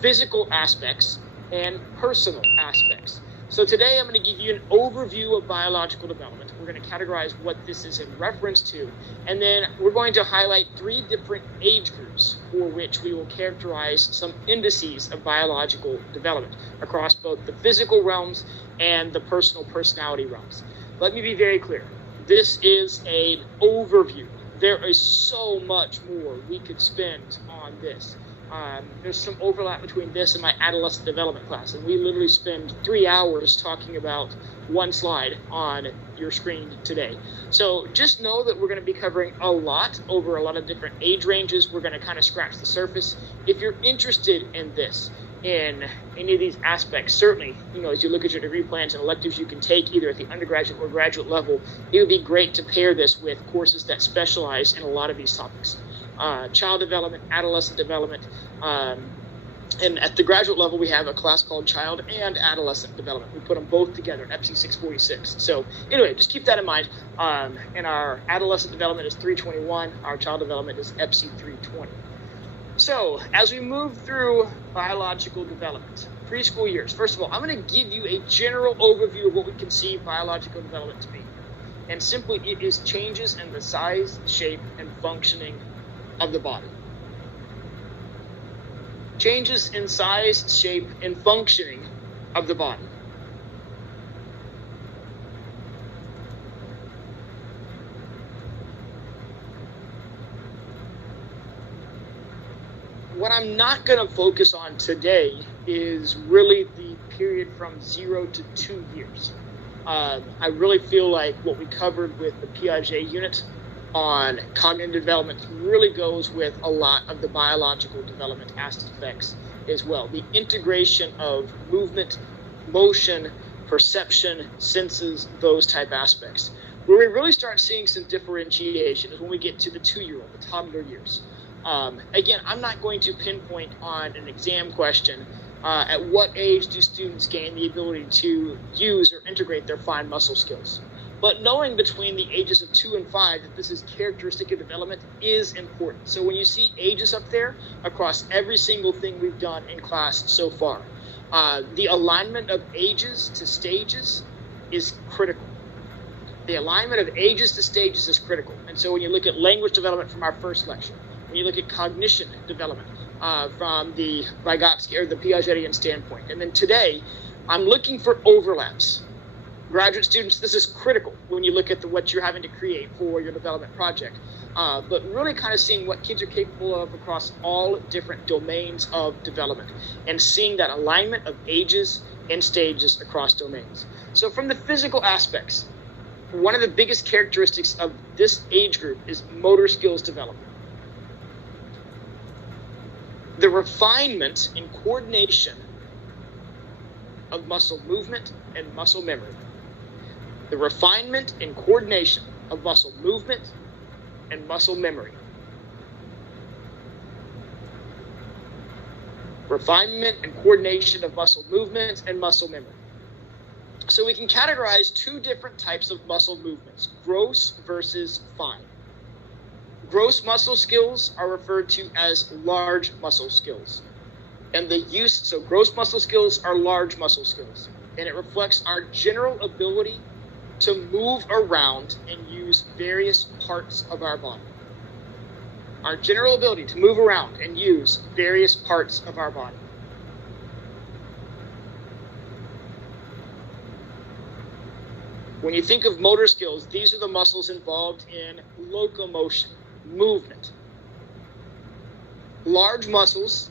physical aspects, and personal aspects. So today I'm going to give you an overview of biological development. We're going to categorize what this is in reference to, and then we're going to highlight 3 different age groups for which we will characterize some indices of biological development across both the physical realms and the personality realms. Let me be very clear. This is an overview. There is so much more we could spend on this. There's some overlap between this and my adolescent development class, and we literally spend 3 hours talking about one slide on your screen today. So just know that we're going to be covering a lot over a lot of different age ranges. We're going to kind of scratch the surface. If you're interested in this, in any of these aspects, certainly, as you look at your degree plans and electives you can take either at the undergraduate or graduate level, it would be great to pair this with courses that specialize in a lot of these topics. Child development, adolescent development, and at the graduate level we have a class called child and adolescent development. We put them both together, EPSY 646. So anyway, just keep that in mind. And our adolescent development is 321, our child development is EPSY 320. So as we move through biological development, preschool years, first of all, I'm going to give you a general overview of what we conceive biological development to be. And simply, it is changes in the size, shape, and functioning of the body. Changes in size, shape, and functioning of the body. What I'm not going to focus on today is really the period from 0 to 2 years. I really feel like what we covered with the Piaget unit on cognitive development really goes with a lot of the biological development aspects as well. The integration of movement, motion, perception, senses, those type aspects. Where we really start seeing some differentiation is when we get to the 2-year-old, the toddler years. Again, I'm not going to pinpoint on an exam question at what age do students gain the ability to use or integrate their fine muscle skills. But knowing between the ages of 2 and 5 that this is characteristic of development is important. So when you see ages up there across every single thing we've done in class so far, the alignment of ages to stages is critical. The alignment of ages to stages is critical. And so when you look at language development from our first lecture, when you look at cognition development from the Vygotsky or the Piagetian standpoint, and then today I'm looking for overlaps. Graduate students, this is critical when you look at what you're having to create for your development project, but really kind of seeing what kids are capable of across all different domains of development and seeing that alignment of ages and stages across domains. So from the physical aspects, one of the biggest characteristics of this age group is motor skills development. The refinement and coordination of muscle movement and muscle memory. The refinement and coordination of muscle movement and muscle memory. Refinement and coordination of muscle movements and muscle memory. So we can categorize 2 different types of muscle movements, gross versus fine. Gross muscle skills are referred to as large muscle skills. And so gross muscle skills are large muscle skills. And it reflects our general ability to move around and use various parts of our body. Our general ability to move around and use various parts of our body. When you think of motor skills, these are the muscles involved in locomotion, movement. Large muscles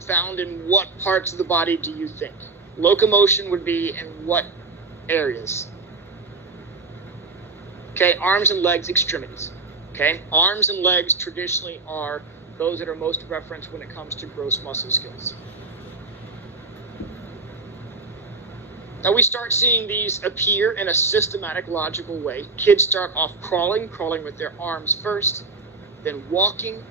found in what parts of the body do you think? Locomotion would be in what areas? Okay, arms and legs, extremities. Okay, arms and legs traditionally are those that are most referenced when it comes to gross muscle skills. Now we start seeing these appear in a systematic, logical way. Kids start off crawling with their arms first, then walking.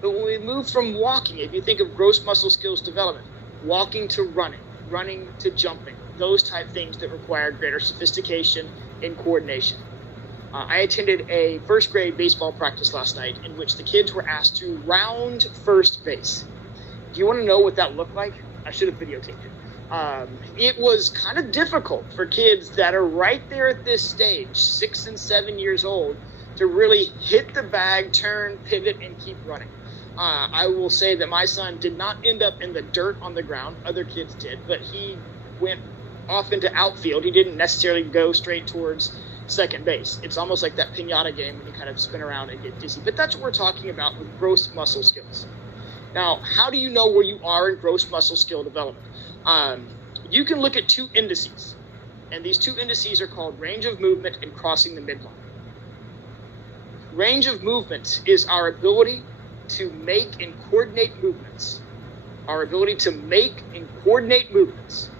But when we move from walking, if you think of gross muscle skills development, walking to running, running to jumping, those type things that require greater sophistication and coordination. I attended a first grade baseball practice last night in which the kids were asked to round first base. Do you want to know what that looked like? I should have videotaped it. It was kind of difficult for kids that are right there at this stage, 6 and 7 years old, to really hit the bag, turn, pivot, and keep running. I will say that my son did not end up in the dirt on the ground. Other kids did, but he went off into outfield. He didn't necessarily go straight towards second base. It's almost like that piñata game when you kind of spin around and get dizzy. But that's what we're talking about with gross muscle skills. Now, how do you know where you are in gross muscle skill development? You can look at two indices, and these two indices are called range of movement and crossing the midline. Range of movement is our ability to make and coordinate movements. Our ability to make and coordinate movements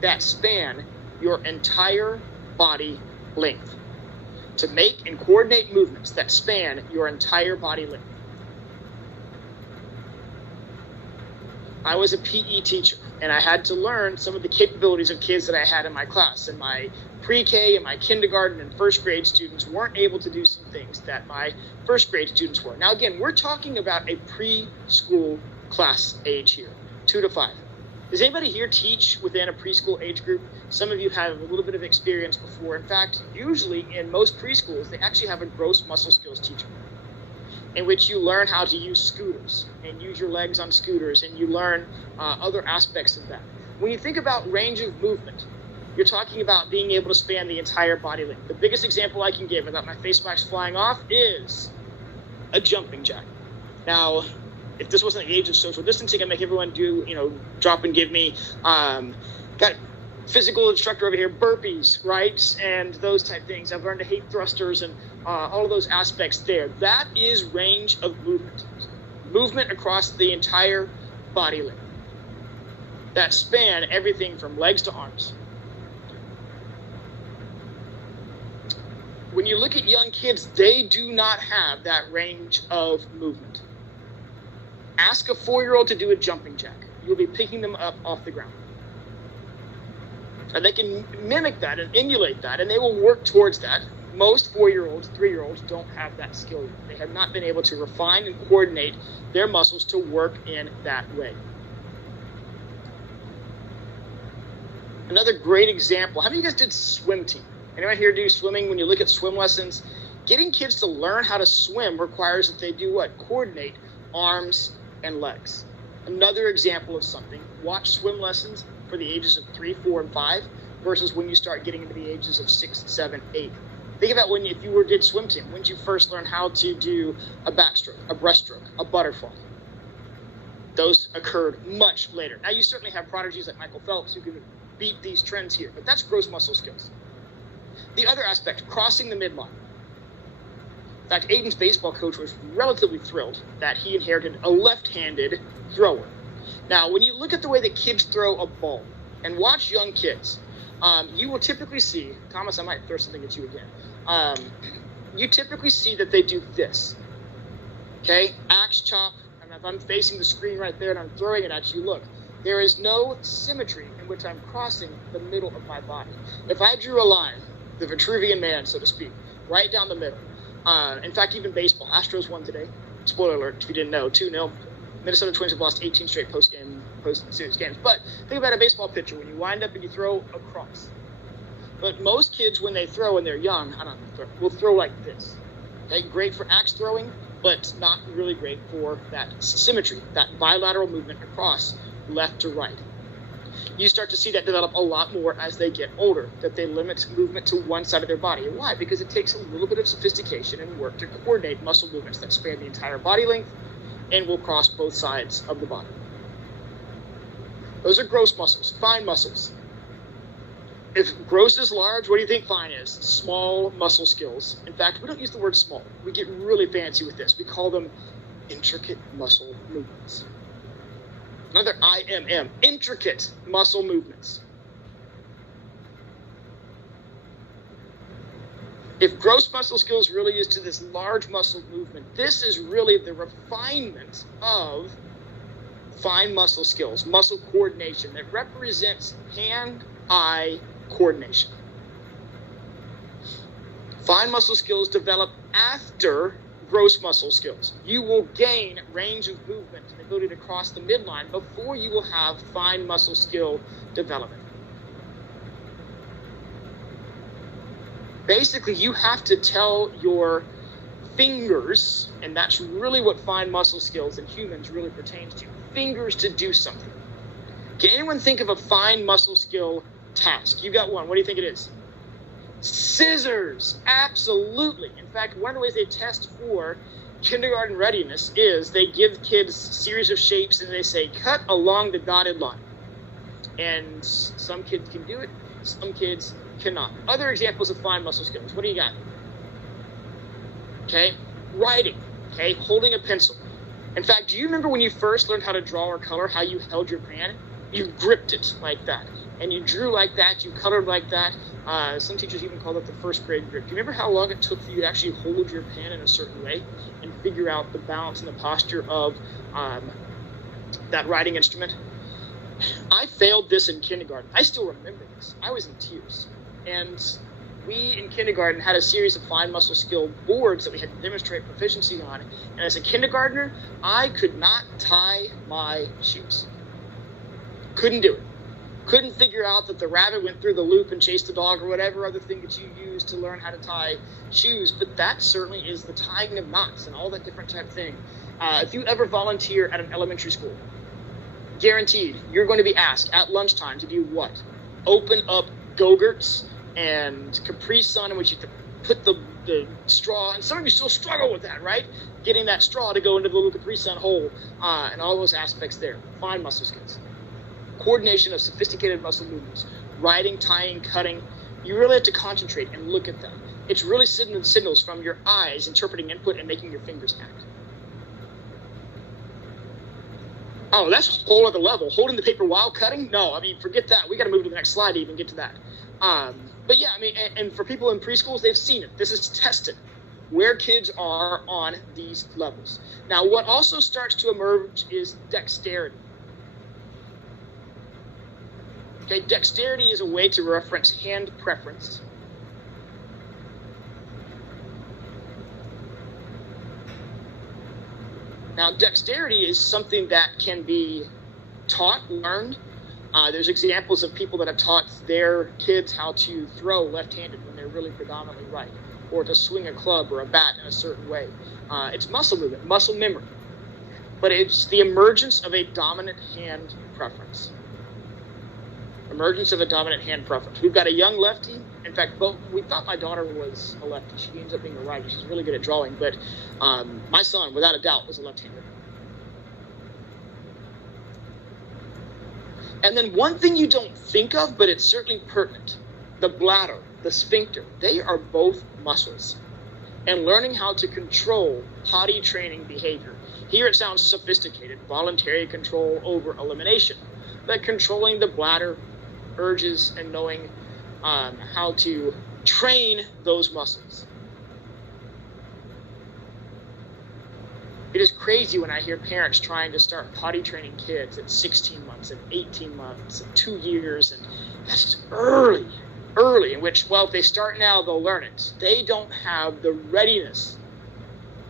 that span your entire body length. To make and coordinate movements that span your entire body length. I was a PE teacher, and I had to learn some of the capabilities of kids that I had in my class. And my pre-K and my kindergarten and first grade students weren't able to do some things that my first grade students were. Now, again, we're talking about a preschool class age here, 2 to 5. Does anybody here teach within a preschool age group? Some of you have a little bit of experience before. In fact, usually in most preschools, they actually have a gross muscle skills teacher, in which you learn how to use scooters and use your legs on scooters, and you learn other aspects of that. When you think about range of movement, you're talking about being able to span the entire body length. The biggest example I can give without my face mask flying off is a jumping jack. Now, if this wasn't the age of social distancing, I'd make everyone do, drop and give me, got physical instructor over here, burpees, right? And those type things. I've learned to hate thrusters and all of those aspects there. That is range of movement. Movement across the entire body length. That span everything from legs to arms. When you look at young kids, they do not have that range of movement. Ask a 4-year-old to do a jumping jack. You'll be picking them up off the ground. And they can mimic that and emulate that, and they will work towards that. Most 4-year-olds, 3-year-olds don't have that skill yet. They have not been able to refine and coordinate their muscles to work in that way. Another great example, how many of you guys did swim team? Anyone here do swimming? When you look at swim lessons, getting kids to learn how to swim requires that they do what? Coordinate arms and legs. Another example of something, watch swim lessons for the ages of 3, 4, and 5 versus when you start getting into the ages of 6, 7, 8. Think about if you did swim team, when did you first learn how to do a backstroke, a breaststroke, a butterfly? Those occurred much later. Now you certainly have prodigies like Michael Phelps who can beat these trends here, but that's gross muscle skills. The other aspect, crossing the midline. In fact, Aiden's baseball coach was relatively thrilled that he inherited a left-handed thrower. Now, when you look at the way that kids throw a ball and watch young kids, you will typically see, Thomas, I might throw something at you again. You typically see that they do this. Okay, axe chop, and if I'm facing the screen right there and I'm throwing it at you, look, there is no symmetry in which I'm crossing the middle of my body. If I drew a line, the Vitruvian Man, so to speak, right down the middle. In fact, even baseball. Astros won today. Spoiler alert, if you didn't know, 2-0. Minnesota Twins have lost 18 straight post-series games. But think about a baseball pitcher. When you wind up and you throw across. But most kids, when they throw when they're young, will throw like this. Okay, great for axe throwing, but not really great for that symmetry, that bilateral movement across left to right. You start to see that develop a lot more as they get older, that they limit movement to one side of their body. And why? Because it takes a little bit of sophistication and work to coordinate muscle movements that span the entire body length and will cross both sides of the body. Those are gross muscles, fine muscles. If gross is large, what do you think fine is? Small muscle skills. In fact, we don't use the word small. We get really fancy with this. We call them intricate muscle movements. Another IMM, intricate muscle movements. If gross muscle skills really is to this large muscle movement, this is really the refinement of fine muscle skills, muscle coordination that represents hand-eye coordination. Fine muscle skills develop after gross muscle skills. You will gain range of movement and ability to cross the midline before you will have fine muscle skill development. Basically, you have to tell your fingers, and that's really what fine muscle skills in humans really pertains to, fingers to do something. Can anyone think of a fine muscle skill task? You got one. What do you think it is? Scissors. Absolutely. In fact, one of the ways they test for kindergarten readiness is they give kids a series of shapes and they say, cut along the dotted line. And some kids can do it, some kids cannot. Other examples of fine muscle skills. What do you got? Okay, writing. Okay, holding a pencil. In fact, do you remember when you first learned how to draw or color, how you held your pen? You gripped it like that. And you drew like that, you colored like that. Some teachers even call it the first grade grip. Do you remember how long it took for you to actually hold your pen in a certain way and figure out the balance and the posture of that writing instrument? I failed this in kindergarten. I still remember this. I was in tears. And we in kindergarten had a series of fine muscle skill boards that we had to demonstrate proficiency on. And as a kindergartner, I could not tie my shoes. Couldn't do it. Couldn't figure out that the rabbit went through the loop and chased the dog or whatever other thing that you use to learn how to tie shoes. But that certainly is the tying of knots and all that different type of thing. If you ever volunteer at an elementary school, guaranteed you're going to be asked at lunchtime to do what? Open up Go-Gurts and Capri Sun in which you have to put the straw, and some of you still struggle with that, right? Getting that straw to go into the little Capri Sun hole and all those aspects there. Fine muscle skills. Coordination of sophisticated muscle movements, writing, tying, cutting. You really have to concentrate and look at them. It's really sending signals from your eyes, interpreting input, and making your fingers act. Oh, that's a whole other level. Holding the paper while cutting? No, I mean, forget that. We got to move to the next slide to even get to that. But yeah, I mean, and for people in preschools, they've seen it. This is tested where kids are on these levels. Now, what also starts to emerge is dexterity. Okay, dexterity is a way to reference hand preference. Now, dexterity is something that can be taught, learned. There's examples of people that have taught their kids how to throw left-handed when they're really predominantly right, or to swing a club or a bat in a certain way. It's muscle movement, muscle memory, but it's the emergence of a dominant hand preference. Emergence of a dominant hand preference. We've got a young lefty. In fact, we thought my daughter was a lefty. She ends up being a righty. She's really good at drawing, but my son, without a doubt, was a left-hander. And then one thing you don't think of, but it's certainly pertinent, the bladder, the sphincter, they are both muscles. And learning how to control potty training behavior. Here it sounds sophisticated, voluntary control over elimination, but controlling the bladder, urges, and knowing how to train those muscles. It is crazy when I hear parents trying to start potty training kids at 16 months and 18 months and 2 years, and that's early, in which, well, if they start now, they'll learn it. They don't have the readiness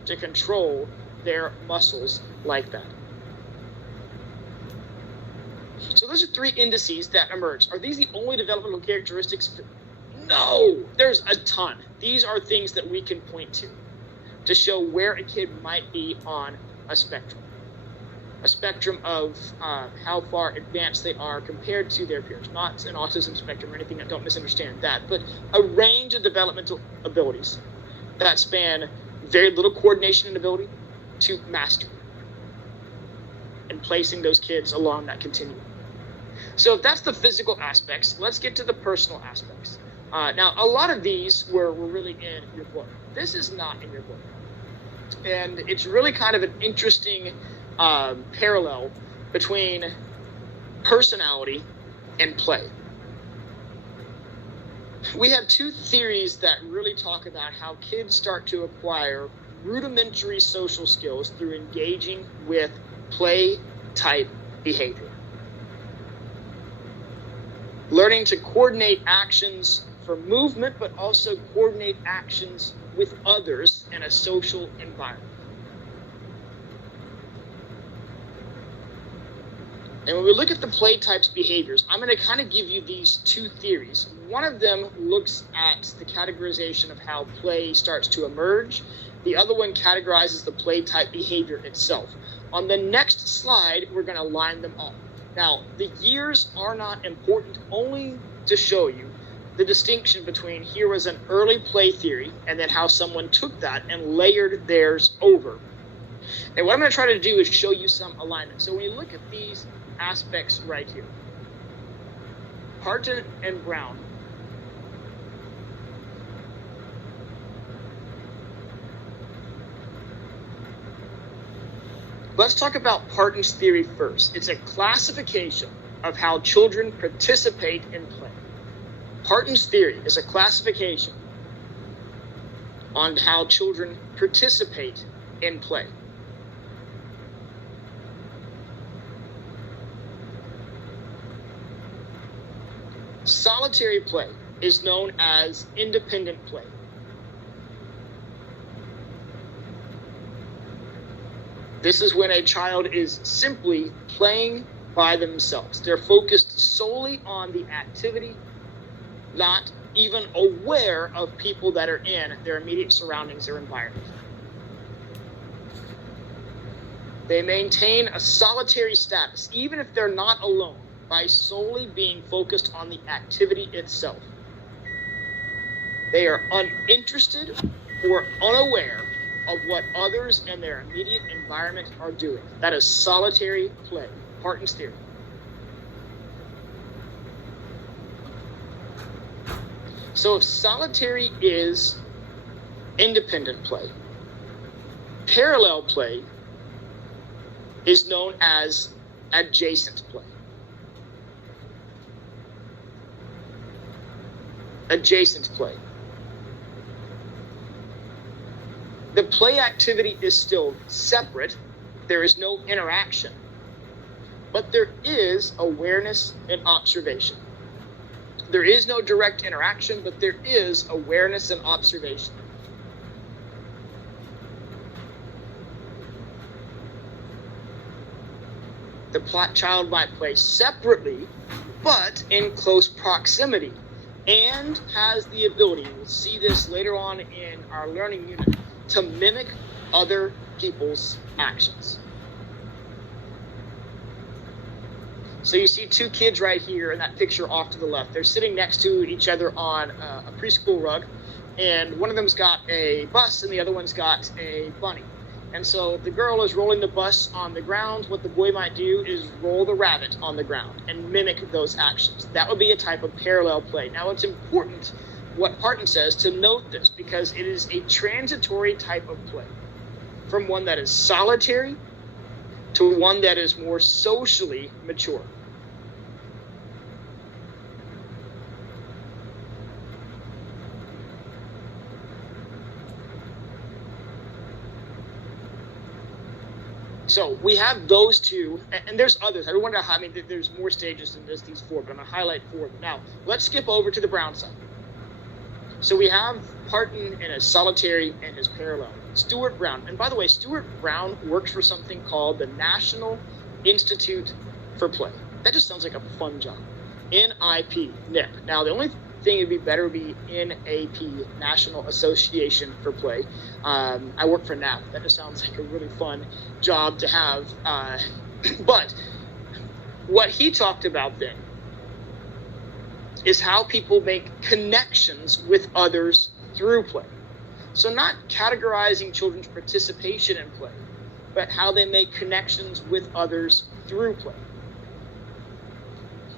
to control their muscles like that. So those are 3 indices that emerge. Are these the only developmental characteristics? No, there's a ton. These are things that we can point to show where a kid might be on a spectrum. A spectrum of how far advanced they are compared to their peers. Not an autism spectrum or anything, I don't misunderstand that, but a range of developmental abilities that span very little coordination and ability to mastery, and placing those kids along that continuum. So if that's the physical aspects, let's get to the personal aspects. Now, a lot of these were really in your book. This is not in your book. And it's really kind of an interesting parallel between personality and play. We have 2 theories that really talk about how kids start to acquire rudimentary social skills through engaging with play-type behavior. Learning to coordinate actions for movement, but also coordinate actions with others in a social environment. And when we look at the play types behaviors, I'm going to kind of give you these two theories. One of them looks at the categorization of how play starts to emerge. The other one categorizes the play type behavior itself. On the next slide, we're going to line them up. Now, the years are not important, only to show you the distinction between here was an early play theory and then how someone took that and layered theirs over. And what I'm going to try to do is show you some alignment. So when you look at these aspects right here, Parton and Brown, let's talk about Parton's theory first. It's a classification of how children participate in play. Parton's theory is a classification on how children participate in play. Solitary play is known as independent play. This is when a child is simply playing by themselves. They're focused solely on the activity, not even aware of people that are in their immediate surroundings or environment. They maintain a solitary status, even if they're not alone, by solely being focused on the activity itself. They are uninterested or unaware of what others in their immediate environment are doing. That is solitary play, Parton's theory. So if solitary is independent play, parallel play is known as adjacent play. Adjacent play. The play activity is still separate. There is no interaction, but there is awareness and observation. There is no direct interaction, but there is awareness and observation. The child might play separately, but in close proximity, and has the ability, we'll see this later on in our learning unit, to mimic other people's actions. So you see two kids right here in that picture off to the left. They're sitting next to each other on a preschool rug, and one of them's got a bus and the other one's got a bunny. And so the girl is rolling the bus on the ground. What the boy might do is roll the rabbit on the ground and mimic those actions. That would be a type of parallel play. Now, it's important, what Parton says, to note this, because it is a transitory type of play, from one that is solitary to one that is more socially mature. So we have those two, and there's others. There's more stages than just these four, but I'm going to highlight four of them. Now, let's skip over to the Brown side. So we have Parton in his solitary and his parallel. Stuart Brown. And by the way, Stuart Brown works for something called the National Institute for Play. That just sounds like a fun job. NIP. Now, the only thing would be better would be NAP, National Association for Play. I work for NAP. That just sounds like a really fun job to have. But what he talked about then is how people make connections with others through play. So not categorizing children's participation in play, but how they make connections with others through play.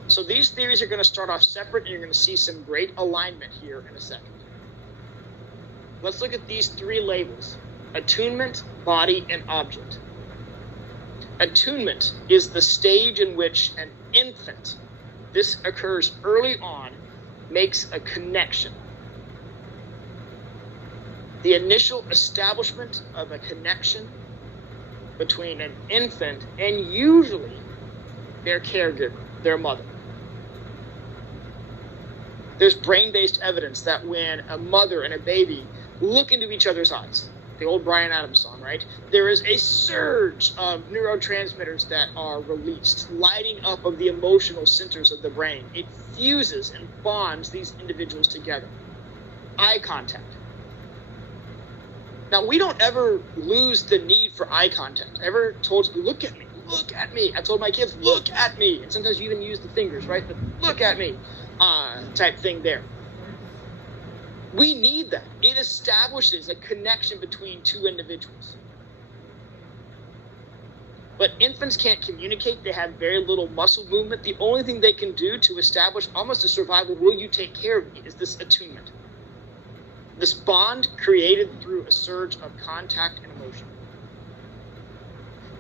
So these theories are going to start off separate, and you're going to see some great alignment here in a second. Let's look at these three labels: attunement, body, and object. Attunement is the stage in which an infant, this occurs early on, makes a connection. The initial establishment of a connection between an infant and usually their caregiver, their mother. There's brain-based evidence that when a mother and a baby look into each other's eyes. The old Bryan Adams song, right? There is a surge of neurotransmitters that are released, lighting up of the emotional centers of the brain. It fuses and bonds these individuals together. Eye contact. Now, we don't ever lose the need for eye contact. I ever told you, look at me, look at me. I told my kids, look at me. And sometimes you even use the fingers, right? But look at me type thing there. We need that. It establishes a connection between two individuals. But infants can't communicate. They have very little muscle movement. The only thing they can do to establish almost a survival, will you take care of me, is this attunement. This bond created through a surge of contact and emotion.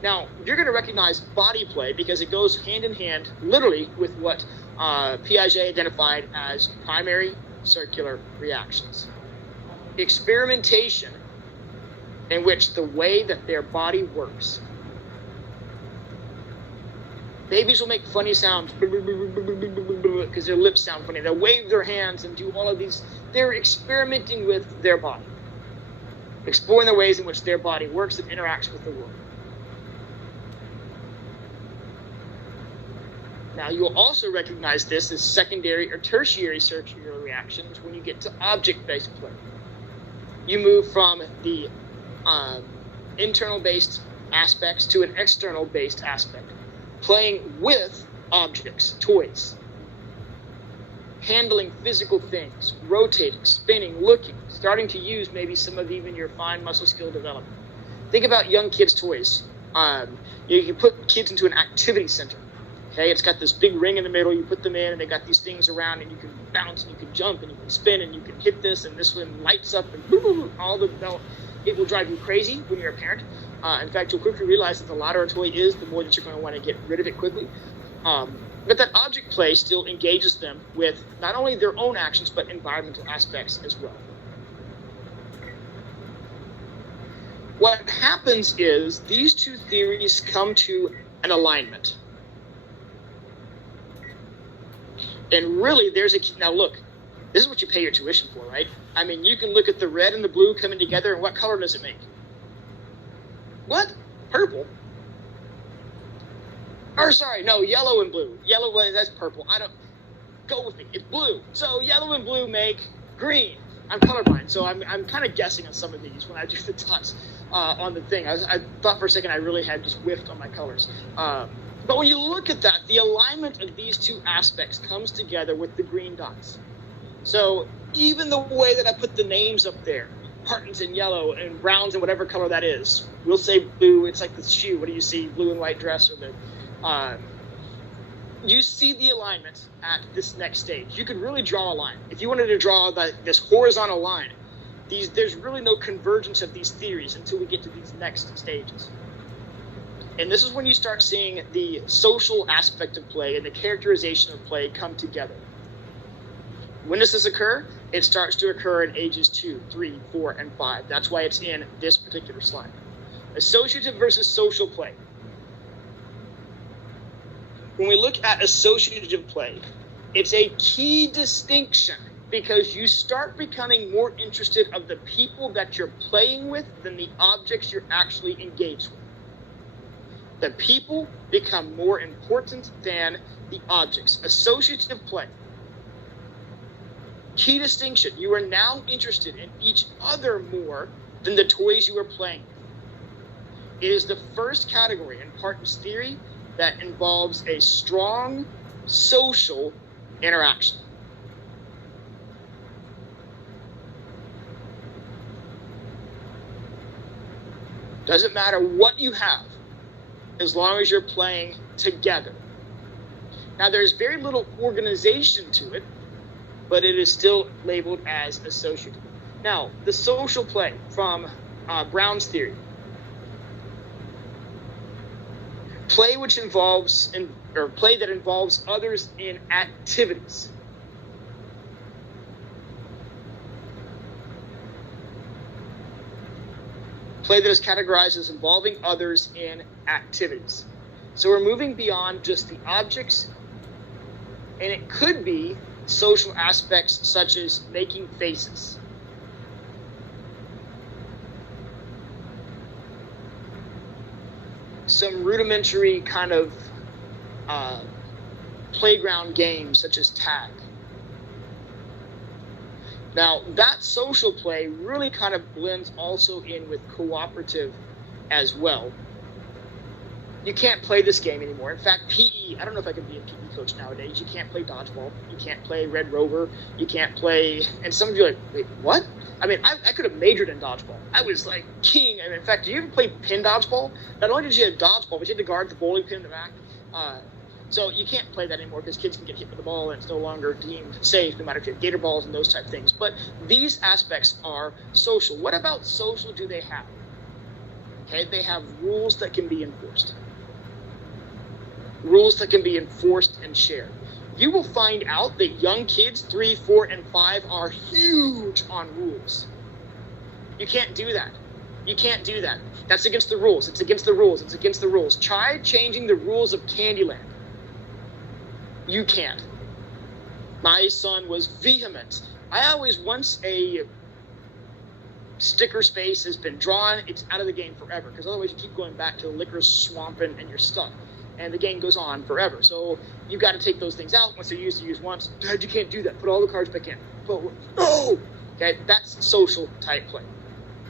Now, you're going to recognize body play because it goes hand in hand, literally, with what Piaget identified as primary circular reactions. Experimentation in which the way that their body works. Babies will make funny sounds because their lips sound funny. They'll wave their hands and do all of these. They're experimenting with their body, exploring the ways in which their body works and interacts with the world. Now, you'll also recognize this as secondary or tertiary circular reactions when you get to object-based play. You move from the internal-based aspects to an external-based aspect. Playing with objects, toys. Handling physical things, rotating, spinning, looking, starting to use maybe some of even your fine muscle skill development. Think about young kids' toys. You can put kids into an activity center. Okay, it's got this big ring in the middle. You put them in, and they got these things around, and you can bounce, and you can jump, and you can spin, and you can hit this, and this one lights up, and boom, boom, boom, all the bell. It will drive you crazy when you're a parent. In fact, you'll quickly realize that the louder a toy is, the more that you're going to want to get rid of it quickly. But that object play still engages them with not only their own actions, but environmental aspects as well. What happens is these two theories come to an alignment. And really, now look, this is what you pay your tuition for, right? I mean, you can look at the red and the blue coming together, and what color does it make? What? Purple? Or sorry, no, yellow and blue. Yellow, that's purple. Go with me. It's blue. So yellow and blue make green. I'm colorblind, so I'm kind of guessing on some of these when I do the dots on the thing. I thought for a second I really had just whiffed on my colors. But when you look at that, the alignment of these two aspects comes together with the green dots. So even the way that I put the names up there, Partons in yellow and Browns in whatever color that is, we'll say blue, it's like the shoe. What do you see? Blue and white dress, or the you see the alignment at this next stage. You could really draw a line. If you wanted to draw this horizontal line, there's really no convergence of these theories until we get to these next stages. And this is when you start seeing the social aspect of play and the characterization of play come together. When does this occur? It starts to occur in ages 2, 3, 4, and 5. That's why it's in this particular slide. Associative versus social play. When we look at associative play, it's a key distinction because you start becoming more interested of the people that you're playing with than the objects you're actually engaged with. The people become more important than the objects. Associative play. Key distinction. You are now interested in each other more than the toys you are playing with. It is the first category in Parton's theory that involves a strong social interaction. Doesn't matter what you have, as long as you're playing together. Now, there's very little organization to it, but it is still labeled as associative. Now, the social play from Brown's theory. Play which involves, or play that involves others in activities. Play that is categorized as involving others in activities. So we're moving beyond just the objects, and it could be social aspects such as making faces, some rudimentary kind of playground games such as tag. Now, that social play really kind of blends also in with cooperative as well. You can't play this game anymore. In fact, PE, I don't know if I could be a PE coach nowadays. You can't play dodgeball. You can't play Red Rover. You can't play, and some of you are like, wait, what? I mean, I could have majored in dodgeball. I was like king. And in fact, do you ever play pin dodgeball? Not only did you have dodgeball, but you had to guard the bowling pin in the back. So you can't play that anymore because kids can get hit with the ball and it's no longer deemed safe, no matter if you have gator balls and those type of things. But these aspects are social. What about social do they have? Okay, they have rules that can be enforced. Rules that can be enforced and shared. You will find out that young kids, 3, 4, and 5, are huge on rules. You can't do that. You can't do that. That's against the rules. It's against the rules. It's against the rules. Try changing the rules of Candyland. You can't. My son was vehement. Once a sticker space has been drawn, it's out of the game forever, because otherwise you keep going back to the liquor swamp and you're stuck. And the game goes on forever. So you've got to take those things out. Once they're used, to use once. Dad, you can't do that. Put all the cards back in. But no! Okay, that's social type play.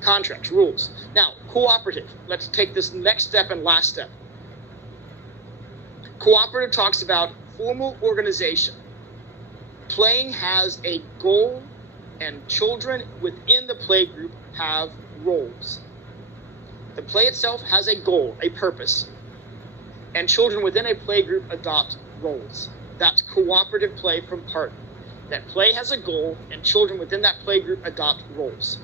Contracts, rules. Now, cooperative. Let's take this next step and last step. Cooperative talks about formal organization. Playing has a goal, and children within the play group have roles. The play itself has a goal, a purpose, and children within a play group adopt roles. That's cooperative play from partner. That play has a goal, and children within that play group adopt roles.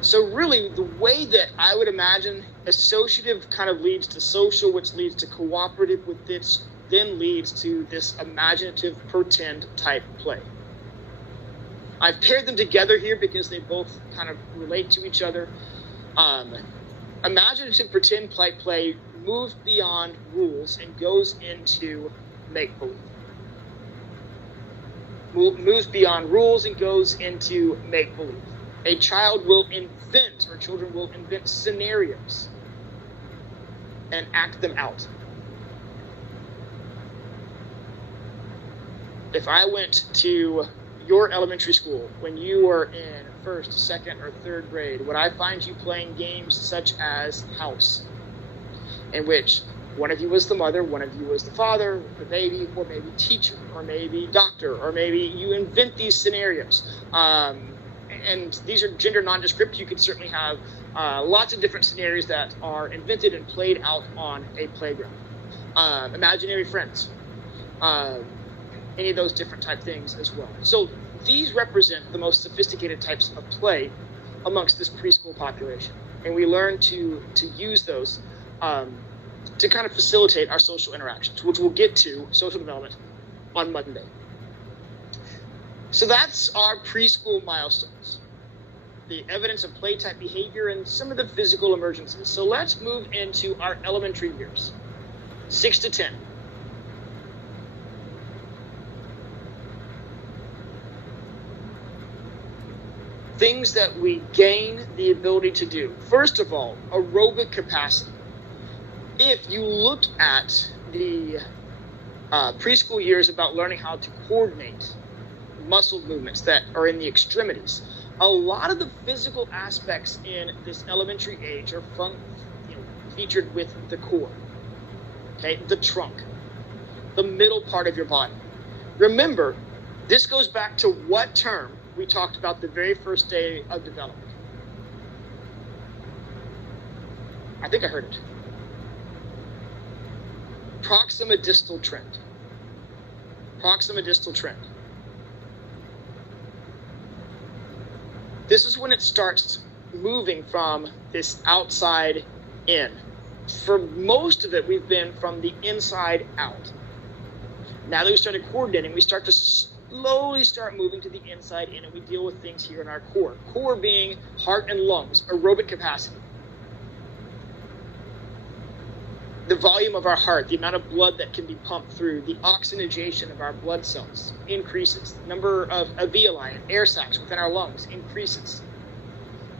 So really, the way that I would imagine associative kind of leads to social, which leads to cooperative, with this then leads to this imaginative pretend type play. I've paired them together here because they both kind of relate to each other. Imaginative pretend type play moves beyond rules and goes into make-believe. Moves beyond rules and goes into make-believe. A child will invent, or children will invent scenarios and act them out. If I went to your elementary school when you were in first, second, or third grade, would I find you playing games such as House, in which one of you was the mother, one of you was the father, the baby, or maybe teacher, or maybe doctor, or maybe you invent these scenarios. And these are gender nondescript. You could certainly have lots of different scenarios that are invented and played out on a playground. Imaginary friends. Any of those different type things as well. So these represent the most sophisticated types of play amongst this preschool population. And we learn to use those to kind of facilitate our social interactions, which we'll get to, social development, on Monday. So that's our preschool milestones, the evidence of play type behavior and some of the physical emergencies. So let's move into our elementary years, 6 to 10. Things that we gain the ability to do. First of all, aerobic capacity. If you look at the preschool years about learning how to coordinate muscle movements that are in the extremities, a lot of the physical aspects in this elementary age are featured with the core, okay, the trunk, the middle part of your body. Remember, this goes back to what term we talked about the very first day of development. I think I heard it. Proxima distal trend. Proxima distal trend. This is when it starts moving from this outside in. For most of it, we've been from the inside out. Now that we started coordinating, we start to slowly start moving to the inside in, and we deal with things here in our core. Core being heart and lungs, aerobic capacity. The volume of our heart, the amount of blood that can be pumped through, the oxygenation of our blood cells increases. The number of alveoli and air sacs within our lungs increases.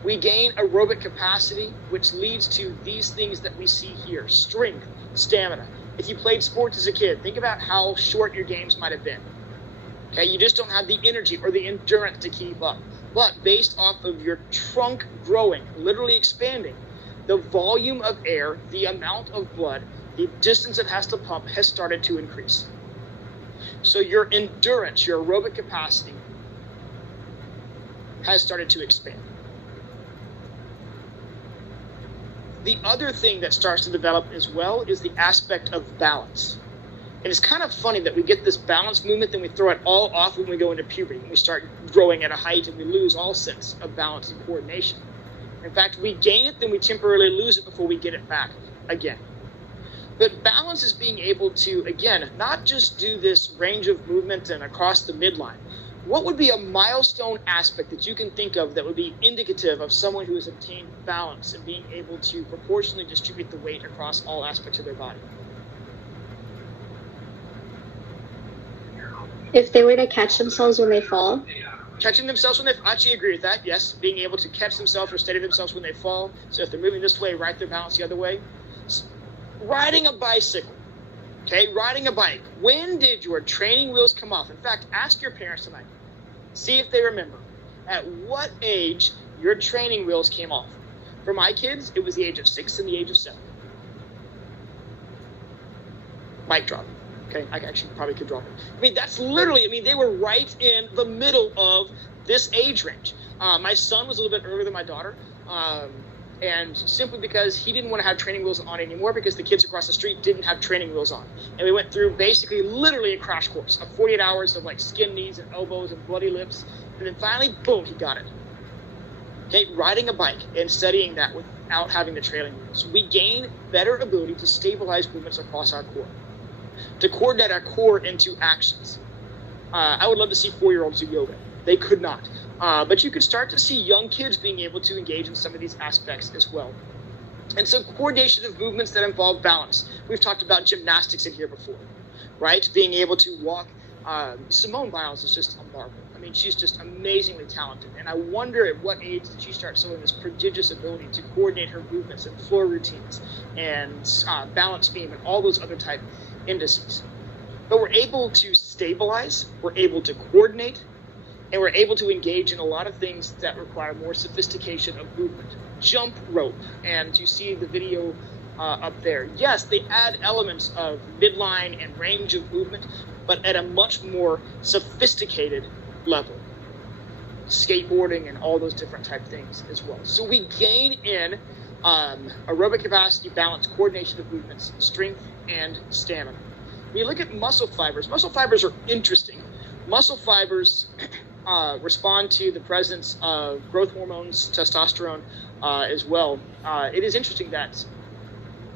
We gain aerobic capacity, which leads to these things that we see here: strength, stamina. If you played sports as a kid, think about how short your games might have been. Okay, you just don't have the energy or the endurance to keep up. But based off of your trunk growing, literally expanding, the volume of air, the amount of blood, the distance it has to pump has started to increase. So your endurance, your aerobic capacity has started to expand. The other thing that starts to develop as well is the aspect of balance. And it's kind of funny that we get this balance movement, then we throw it all off when we go into puberty, when we start growing at a height and we lose all sense of balance and coordination. In fact, we gain it, then we temporarily lose it before we get it back again. But balance is being able to, again, not just do this range of movement and across the midline. What would be a milestone aspect that you can think of that would be indicative of someone who has obtained balance and being able to proportionally distribute the weight across all aspects of their body? If they were to catch themselves when they fall? Catching themselves when they fall, I actually agree with that, yes. Being able to catch themselves or steady themselves when they fall. So if they're moving this way, right their balance the other way. Riding a bicycle, okay? Riding a bike. When did your training wheels come off? In fact, ask your parents tonight. See if they remember. At what age your training wheels came off? For my kids, it was the age of 6 and the age of 7. Mic drop. Okay, I actually probably could drop it. I mean, that's literally, they were right in the middle of this age range. My son was a little bit earlier than my daughter, and simply because he didn't want to have training wheels on anymore because the kids across the street didn't have training wheels on. And we went through basically literally a crash course of 48 hours of like skinned knees and elbows and bloody lips. And then finally, boom, he got it. Okay, riding a bike and studying that without having the trailing wheels. We gain better ability to stabilize movements across our core, to coordinate our core into actions. I would love to see 4-year-olds do yoga. They could not. But you could start to see young kids being able to engage in some of these aspects as well. And so coordination of movements that involve balance. We've talked about gymnastics in here before, right? Being able to walk. Simone Biles is just a marvel. She's just amazingly talented. And I wonder at what age did she start showing this prodigious ability to coordinate her movements and floor routines and balance beam and all those other type indices. But we're able to stabilize, we're able to coordinate, and we're able to engage in a lot of things that require more sophistication of movement. Jump rope, and you see the video up there. Yes, they add elements of midline and range of movement, but at a much more sophisticated level. Skateboarding and all those different type things as well. So we gain in aerobic capacity, balance, coordination of movements, strength, and stamina. When you look at muscle fibers are interesting. Muscle fibers respond to the presence of growth hormones, testosterone as well. It is interesting that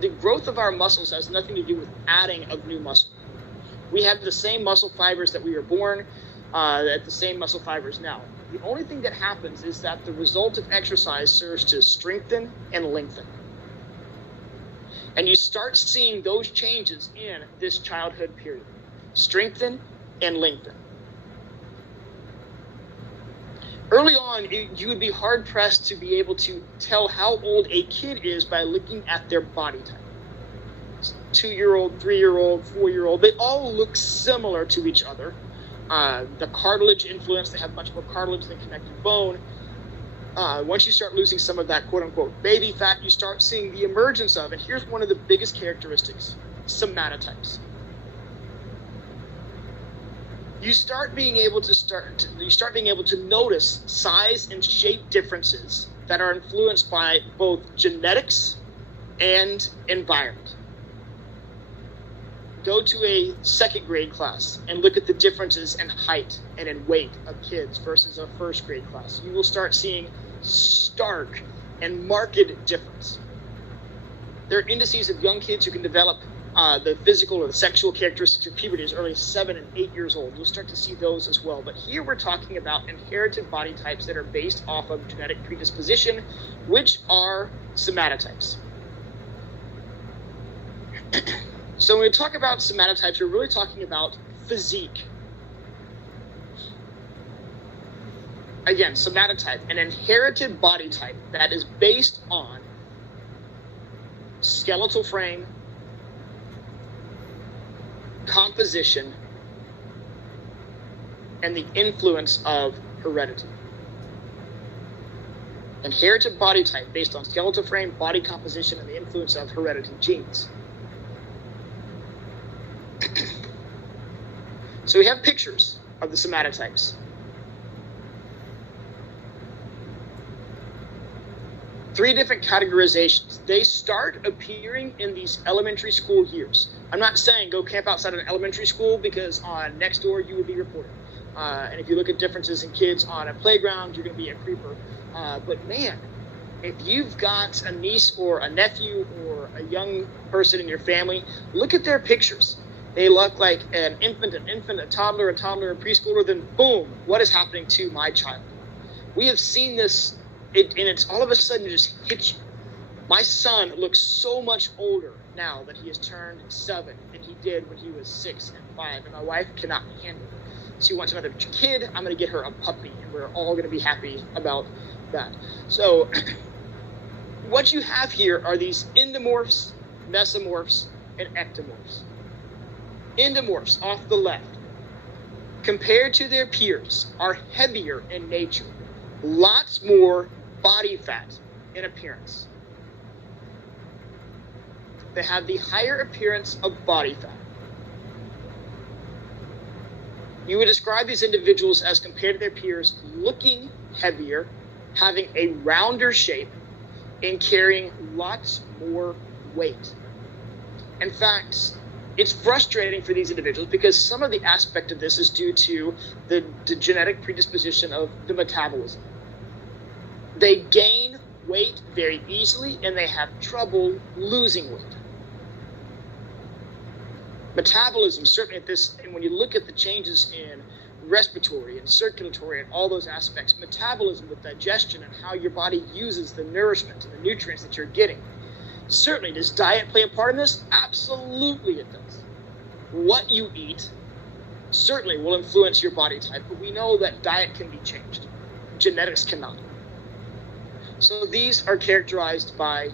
the growth of our muscles has nothing to do with adding of new muscle. We have the same muscle fibers that we were born, at the same muscle fibers now. The only thing that happens is that the result of exercise serves to strengthen and lengthen. And you start seeing those changes in this childhood period. Strengthen and lengthen. Early on, you would be hard-pressed to be able to tell how old a kid is by looking at their body type. 2-year-old, 3-year-old, 4-year-old, they all look similar to each other. The cartilage influence, they have much more cartilage than connective bone. Once you start losing some of that quote-unquote baby fat, you start seeing the emergence of, and here's one of the biggest characteristics, somatotypes. You start being able to notice size and shape differences that are influenced by both genetics and environment. Go to a second grade class and look at the differences in height and in weight of kids versus a first grade class. You will start seeing stark and marked difference. There are indices of young kids who can develop the physical or the sexual characteristics of puberty as early as 7 and 8 years old. You'll start to see those as well. But here we're talking about inherited body types that are based off of genetic predisposition, which are somatotypes. So when we talk about somatotypes, we're really talking about physique. Again, somatotype, an inherited body type that is based on skeletal frame, composition, and the influence of heredity. Inherited body type based on skeletal frame, body composition, and the influence of heredity, genes. So we have pictures of the somatotypes. Three different categorizations. They start appearing in these elementary school years. I'm not saying go camp outside of an elementary school, because on Nextdoor you would be reported. And if you look at differences in kids on a playground, you're going to be a creeper. But man, if you've got a niece or a nephew or a young person in your family, look at their pictures. They look like an infant, a toddler, a preschooler, then boom, what is happening to my child? We have seen this, and it's all of a sudden it just hits you. My son looks so much older now that he has turned 7 than he did when he was 6 and 5, and my wife cannot handle it. She wants another kid. I'm going to get her a puppy, and we're all going to be happy about that. So what you have here are these endomorphs, mesomorphs, and ectomorphs. Endomorphs off the left, compared to their peers, are heavier in nature, lots more body fat in appearance. They have the higher appearance of body fat. You would describe these individuals as, compared to their peers, looking heavier, having a rounder shape, and carrying lots more weight. In fact, it's frustrating for these individuals because some of the aspect of this is due to the genetic predisposition of the metabolism. They gain weight very easily, and they have trouble losing weight. Metabolism, certainly at this, and when you look at the changes in respiratory and circulatory and all those aspects, metabolism with digestion and how your body uses the nourishment and the nutrients that you're getting. Certainly, does diet play a part in this? Absolutely it does. What you eat certainly will influence your body type, but we know that diet can be changed. Genetics cannot. So these are characterized by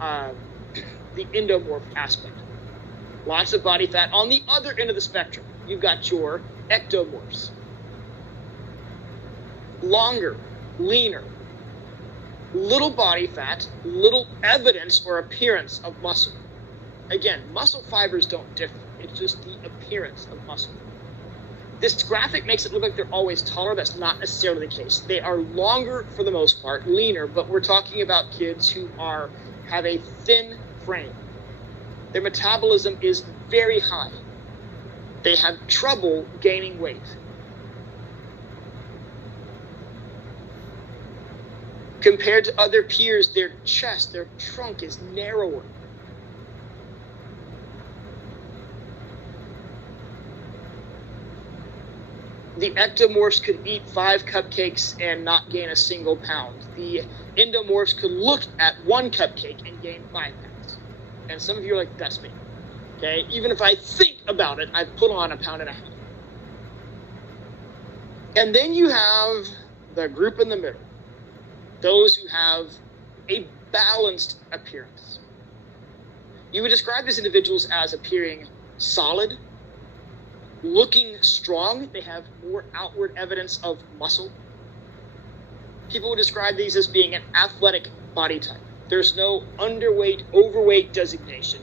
the endomorph aspect. Lots of body fat. On the other end of the spectrum, you've got your ectomorphs. Longer, leaner, little body fat, little evidence or appearance of muscle. Again, muscle fibers don't differ. It's just the appearance of muscle. This graphic makes it look like they're always taller. That's not necessarily the case. They are longer for the most part, leaner, but we're talking about kids who have a thin frame. Their metabolism is very high. They have trouble gaining weight. Compared to other peers, their chest, their trunk is narrower. The ectomorphs could eat 5 cupcakes and not gain a single pound. The endomorphs could look at 1 cupcake and gain 5 pounds. And some of you are like, that's me. Okay? Even if I think about it, I've put on 1.5 pounds. And then you have the group in the middle. Those who have a balanced appearance. You would describe these individuals as appearing solid, looking strong. They have more outward evidence of muscle. People would describe these as being an athletic body type. There's no underweight, overweight designation.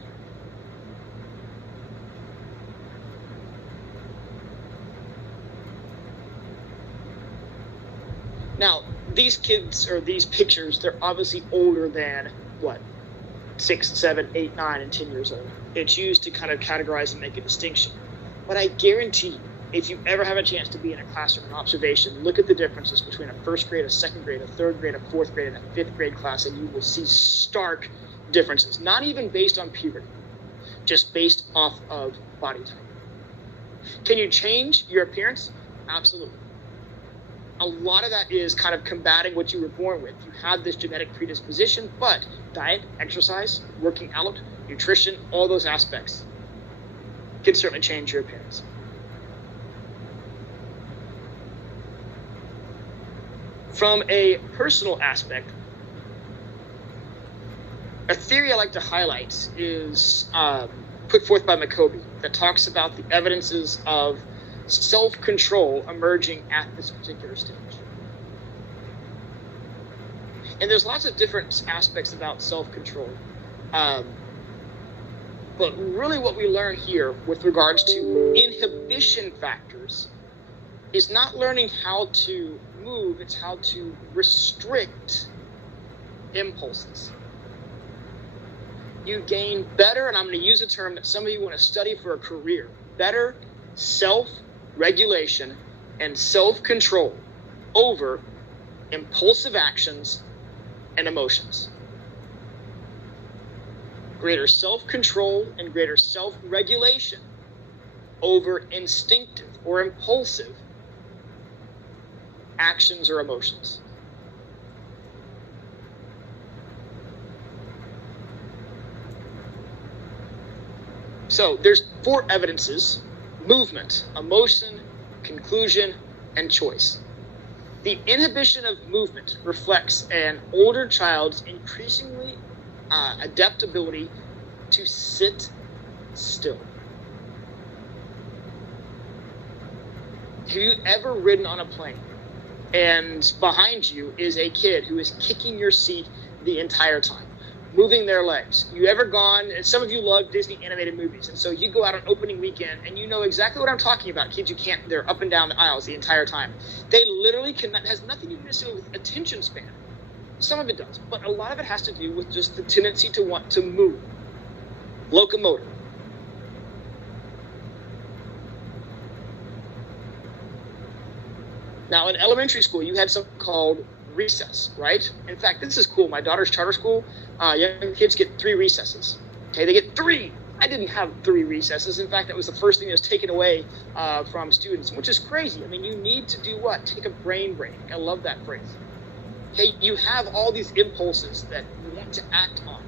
Now, these kids, or these pictures, they're obviously older than, 6, 7, 8, 9, and 10 years old. It's used to kind of categorize and make a distinction. But I guarantee you, if you ever have a chance to be in a classroom and observation, look at the differences between a first grade, a second grade, a third grade, a fourth grade, and a fifth grade class, and you will see stark differences. Not even based on puberty, just based off of body type. Can you change your appearance? Absolutely. A lot of that is kind of combating what you were born with. You have this genetic predisposition, but diet, exercise, working out, nutrition, all those aspects can certainly change your appearance. From a personal aspect, a theory I like to highlight is put forth by McCoby that talks about the evidences of self-control emerging at this particular stage. And there's lots of different aspects about self-control. But really what we learn here with regards to inhibition factors is not learning how to move, it's how to restrict impulses. You gain better, and I'm going to use a term that some of you want to study for a career, better self-regulation and self-control over impulsive actions and emotions. Greater self-control and greater self-regulation over instinctive or impulsive actions or emotions. So there's 4 evidences: movement, emotion, conclusion, and choice. The inhibition of movement reflects an older child's increasingly adaptability to sit still. Have you ever ridden on a plane and behind you is a kid who is kicking your seat the entire time, moving their legs? You ever gone, and some of you love Disney animated movies, and so you go out on opening weekend and you know exactly what I'm talking about. Kids who can't, they're up and down the aisles the entire time. They literally cannot, has nothing to do necessarily with attention span. Some of it does, but a lot of it has to do with just the tendency to want to move. Locomotor. Now, in elementary school, you had something called recess, right? In fact, this is cool. My daughter's charter school, young kids get 3 recesses. Okay, they get 3. I didn't have 3 recesses. In fact, that was the first thing that was taken away from students, which is crazy. I mean, you need to do what? Take a brain break. I love that phrase. Hey, you have all these impulses that you want to act on,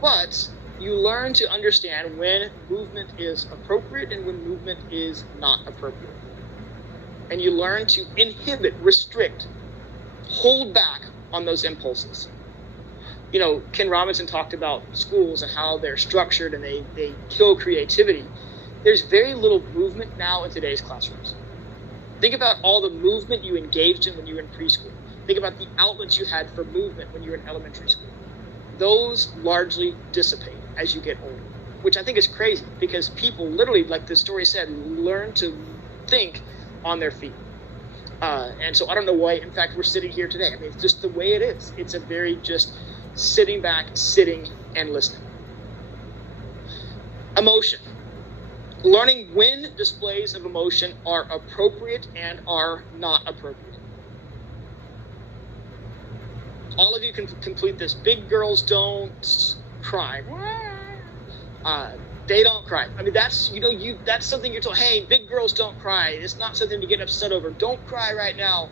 but you learn to understand when movement is appropriate and when movement is not appropriate. And you learn to inhibit, restrict, hold back on those impulses. You know, Ken Robinson talked about schools and how they're structured and they kill creativity. There's very little movement now in today's classrooms. Think about all the movement you engaged in when you were in preschool. Think about the outlets you had for movement when you were in elementary school. Those largely dissipate as you get older, which I think is crazy because people literally, like the story said, learn to think on their feet. And so I don't know why, in fact, we're sitting here today. I mean, it's just the way it is. It's a very just sitting back, sitting, and listening. Emotion. Learning when displays of emotion are appropriate and are not appropriate. All of you can complete this. Big girls don't cry. They don't cry. I mean, that's, that's something you're told, hey, big girls don't cry. It's not something to get upset over. Don't cry right now.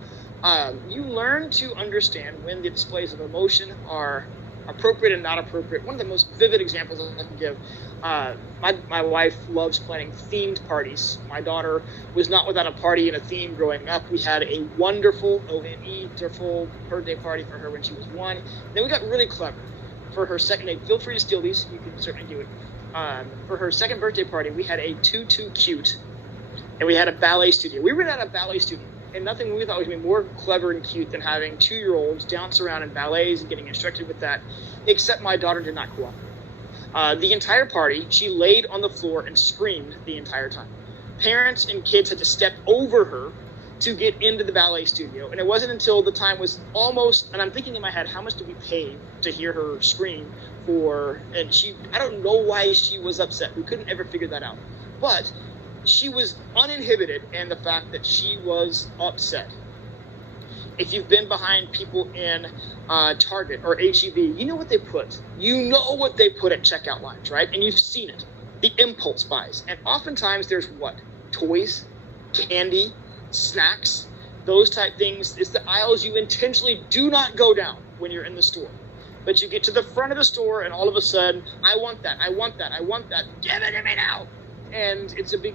You learn to understand when the displays of emotion are appropriate and not appropriate. One of the most vivid examples I can give, my wife loves planning themed parties. My daughter was not without a party and a theme growing up. We had a wonderful, wonderful birthday party for her when she was 1. Then we got really clever. For her second, feel free to steal these. You can certainly do it. For her second birthday party, we had a tutu cute, and we had a ballet studio. We rented out a ballet studio, and nothing we thought was going to be more clever and cute than having 2-year-olds dance around in ballets and getting instructed with that, except my daughter did not cooperate. The entire party, she laid on the floor and screamed the entire time. Parents and kids had to step over her to get into the ballet studio, and it wasn't until the time was almost, and I'm thinking in my head, how much did we pay to hear her scream for, and I don't know why she was upset. We couldn't ever figure that out. But she was uninhibited in the fact that she was upset. If you've been behind people in Target or HEB, you know what they put. You know what they put at checkout lines, right? And you've seen it. The impulse buys. And oftentimes there's what? Toys, candy, snacks, those type things. It's the aisles you intentionally do not go down when you're in the store. But you get to the front of the store and all of a sudden, I want that, I want that, I want that. Give it to me now. and it's a big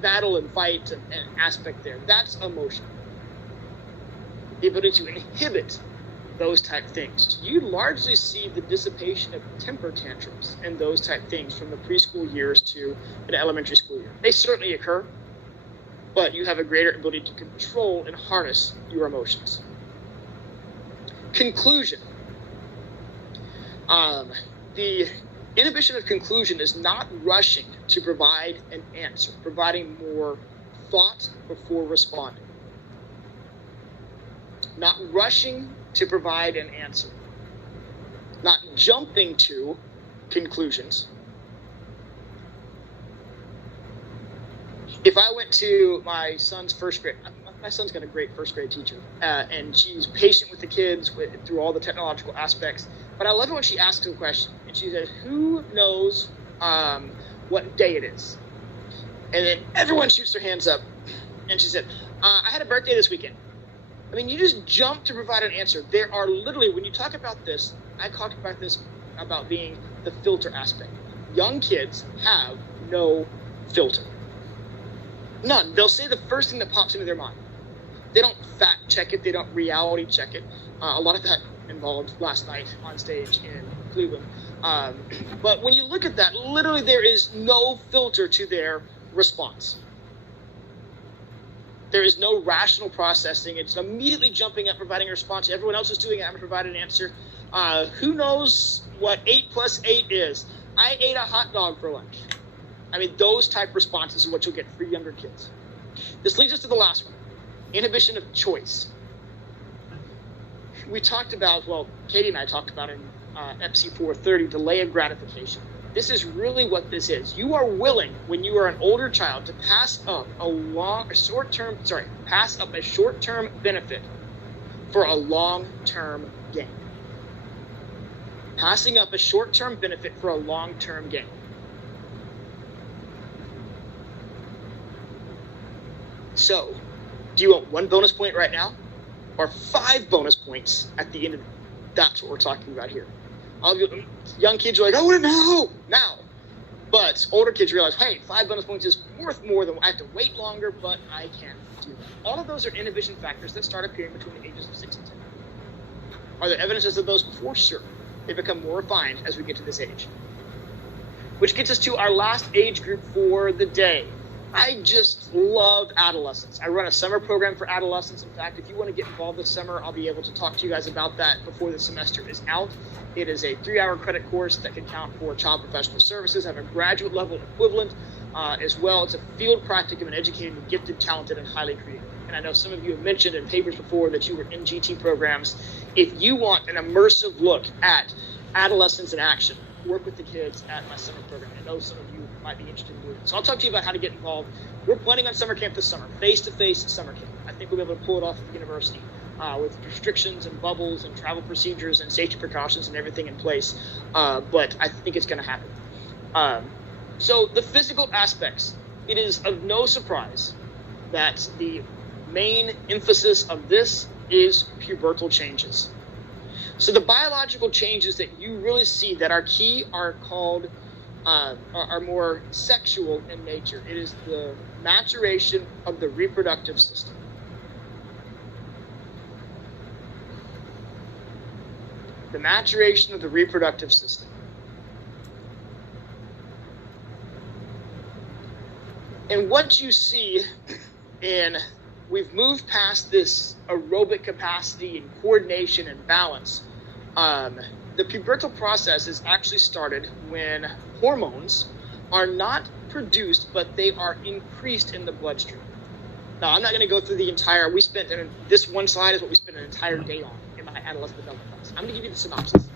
battle and fight and aspect there. That's emotion. The ability to inhibit those type things. You largely see the dissipation of temper tantrums and those type things from the preschool years to an elementary school year. They certainly occur, but you have a greater ability to control and harness your emotions. Conclusion. The inhibition of conclusion is not rushing to provide an answer, providing more thought before responding. Not rushing to provide an answer. Not jumping to conclusions. If I went to my son's first grade, my son's got a great first grade teacher, and she's patient with the kids through all the technological aspects. But I love it when she asks a question, and she says, "Who knows what day it is?" And then everyone shoots their hands up, and she said, "I had a birthday this weekend." I mean, you just jump to provide an answer. There are literally, when you talk about this, I talked about this about being the filter aspect. Young kids have no filter. None. They'll say the first thing that pops into their mind. They don't fact check it. They don't reality check it. A lot of that involved last night on stage in Cleveland. But when you look at that, literally there is no filter to their response. There is no rational processing. It's immediately jumping up, providing a response. Everyone else is doing it. I'm going to provide an answer. Who knows what 8 plus 8 is? I ate a hot dog for lunch. I mean, those type responses are what you'll get for younger kids. This leads us to the last one. Inhibition of choice. We talked about, well, Katie and I talked about in EPSY 430, delay of gratification. This is really what this is. You are willing, when you are an older child, to pass up a short-term benefit for a long-term gain. Passing up a short-term benefit for a long-term gain. So, do you want 1 bonus point right now, or 5 bonus points at the end of it? That's what we're talking about here. All of you young kids are like, I want it now. But older kids realize, hey, 5 bonus points is worth more than I have to wait longer, but I can do that. All of those are inhibition factors that start appearing between the ages of 6 and 10. Are there evidences of those before? Sure. They become more refined as we get to this age. Which gets us to our last age group for the day. I just love adolescents. I run a summer program for adolescents. In fact, if you want to get involved this summer, I'll be able to talk to you guys about that before the semester is out. It is a 3-hour credit course that can count for child professional services. I have a graduate level equivalent as well. It's a field practicum in educating the gifted, talented, and highly creative. And I know some of you have mentioned in papers before that you were in GT programs. If you want an immersive look at adolescents in action, work with the kids at my summer program. I know some of you might be interested in doing it. So I'll talk to you about how to get involved. We're planning on summer camp this summer, face-to-face summer camp. I think we'll be able to pull it off at the university with restrictions and bubbles and travel procedures and safety precautions and everything in place. But I think it's going to happen. So the physical aspects, it is of no surprise that the main emphasis of this is pubertal changes. So the biological changes that you really see that are key are called, are more sexual in nature. It is the maturation of the reproductive system. The maturation of the reproductive system. And what you see we've moved past this aerobic capacity and coordination and balance. The pubertal process is actually started when hormones are not produced, but they are increased in the bloodstream. Now, I'm not going to go through the entire, this one slide is what we spent an entire day on in my adolescent development class. I'm going to give you the synopsis.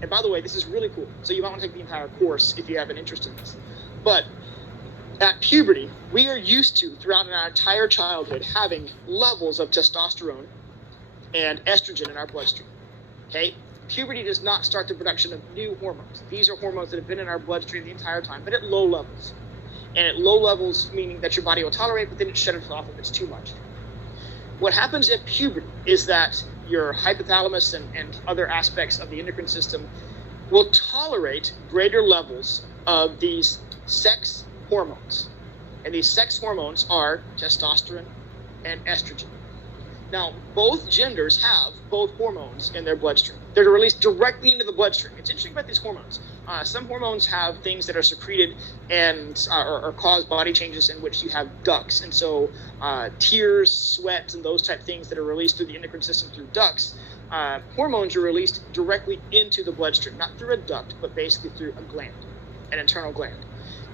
And by the way, this is really cool. So you might want to take the entire course if you have an interest in this. But at puberty, we are used to, throughout our entire childhood, having levels of testosterone and estrogen in our bloodstream. Okay? Puberty does not start the production of new hormones. These are hormones that have been in our bloodstream the entire time, but at low levels. And at low levels, meaning that your body will tolerate, but then it shuts it off if it's too much. What happens at puberty is that your hypothalamus and other aspects of the endocrine system will tolerate greater levels of these sex hormones. And these sex hormones are testosterone and estrogen. Now, both genders have both hormones in their bloodstream. They're released directly into the bloodstream. It's interesting about these hormones. Some hormones have things that are secreted and or cause body changes in which you have ducts. And so tears, sweat, and those type things that are released through the endocrine system through ducts, hormones are released directly into the bloodstream, not through a duct, but basically through a gland, an internal gland.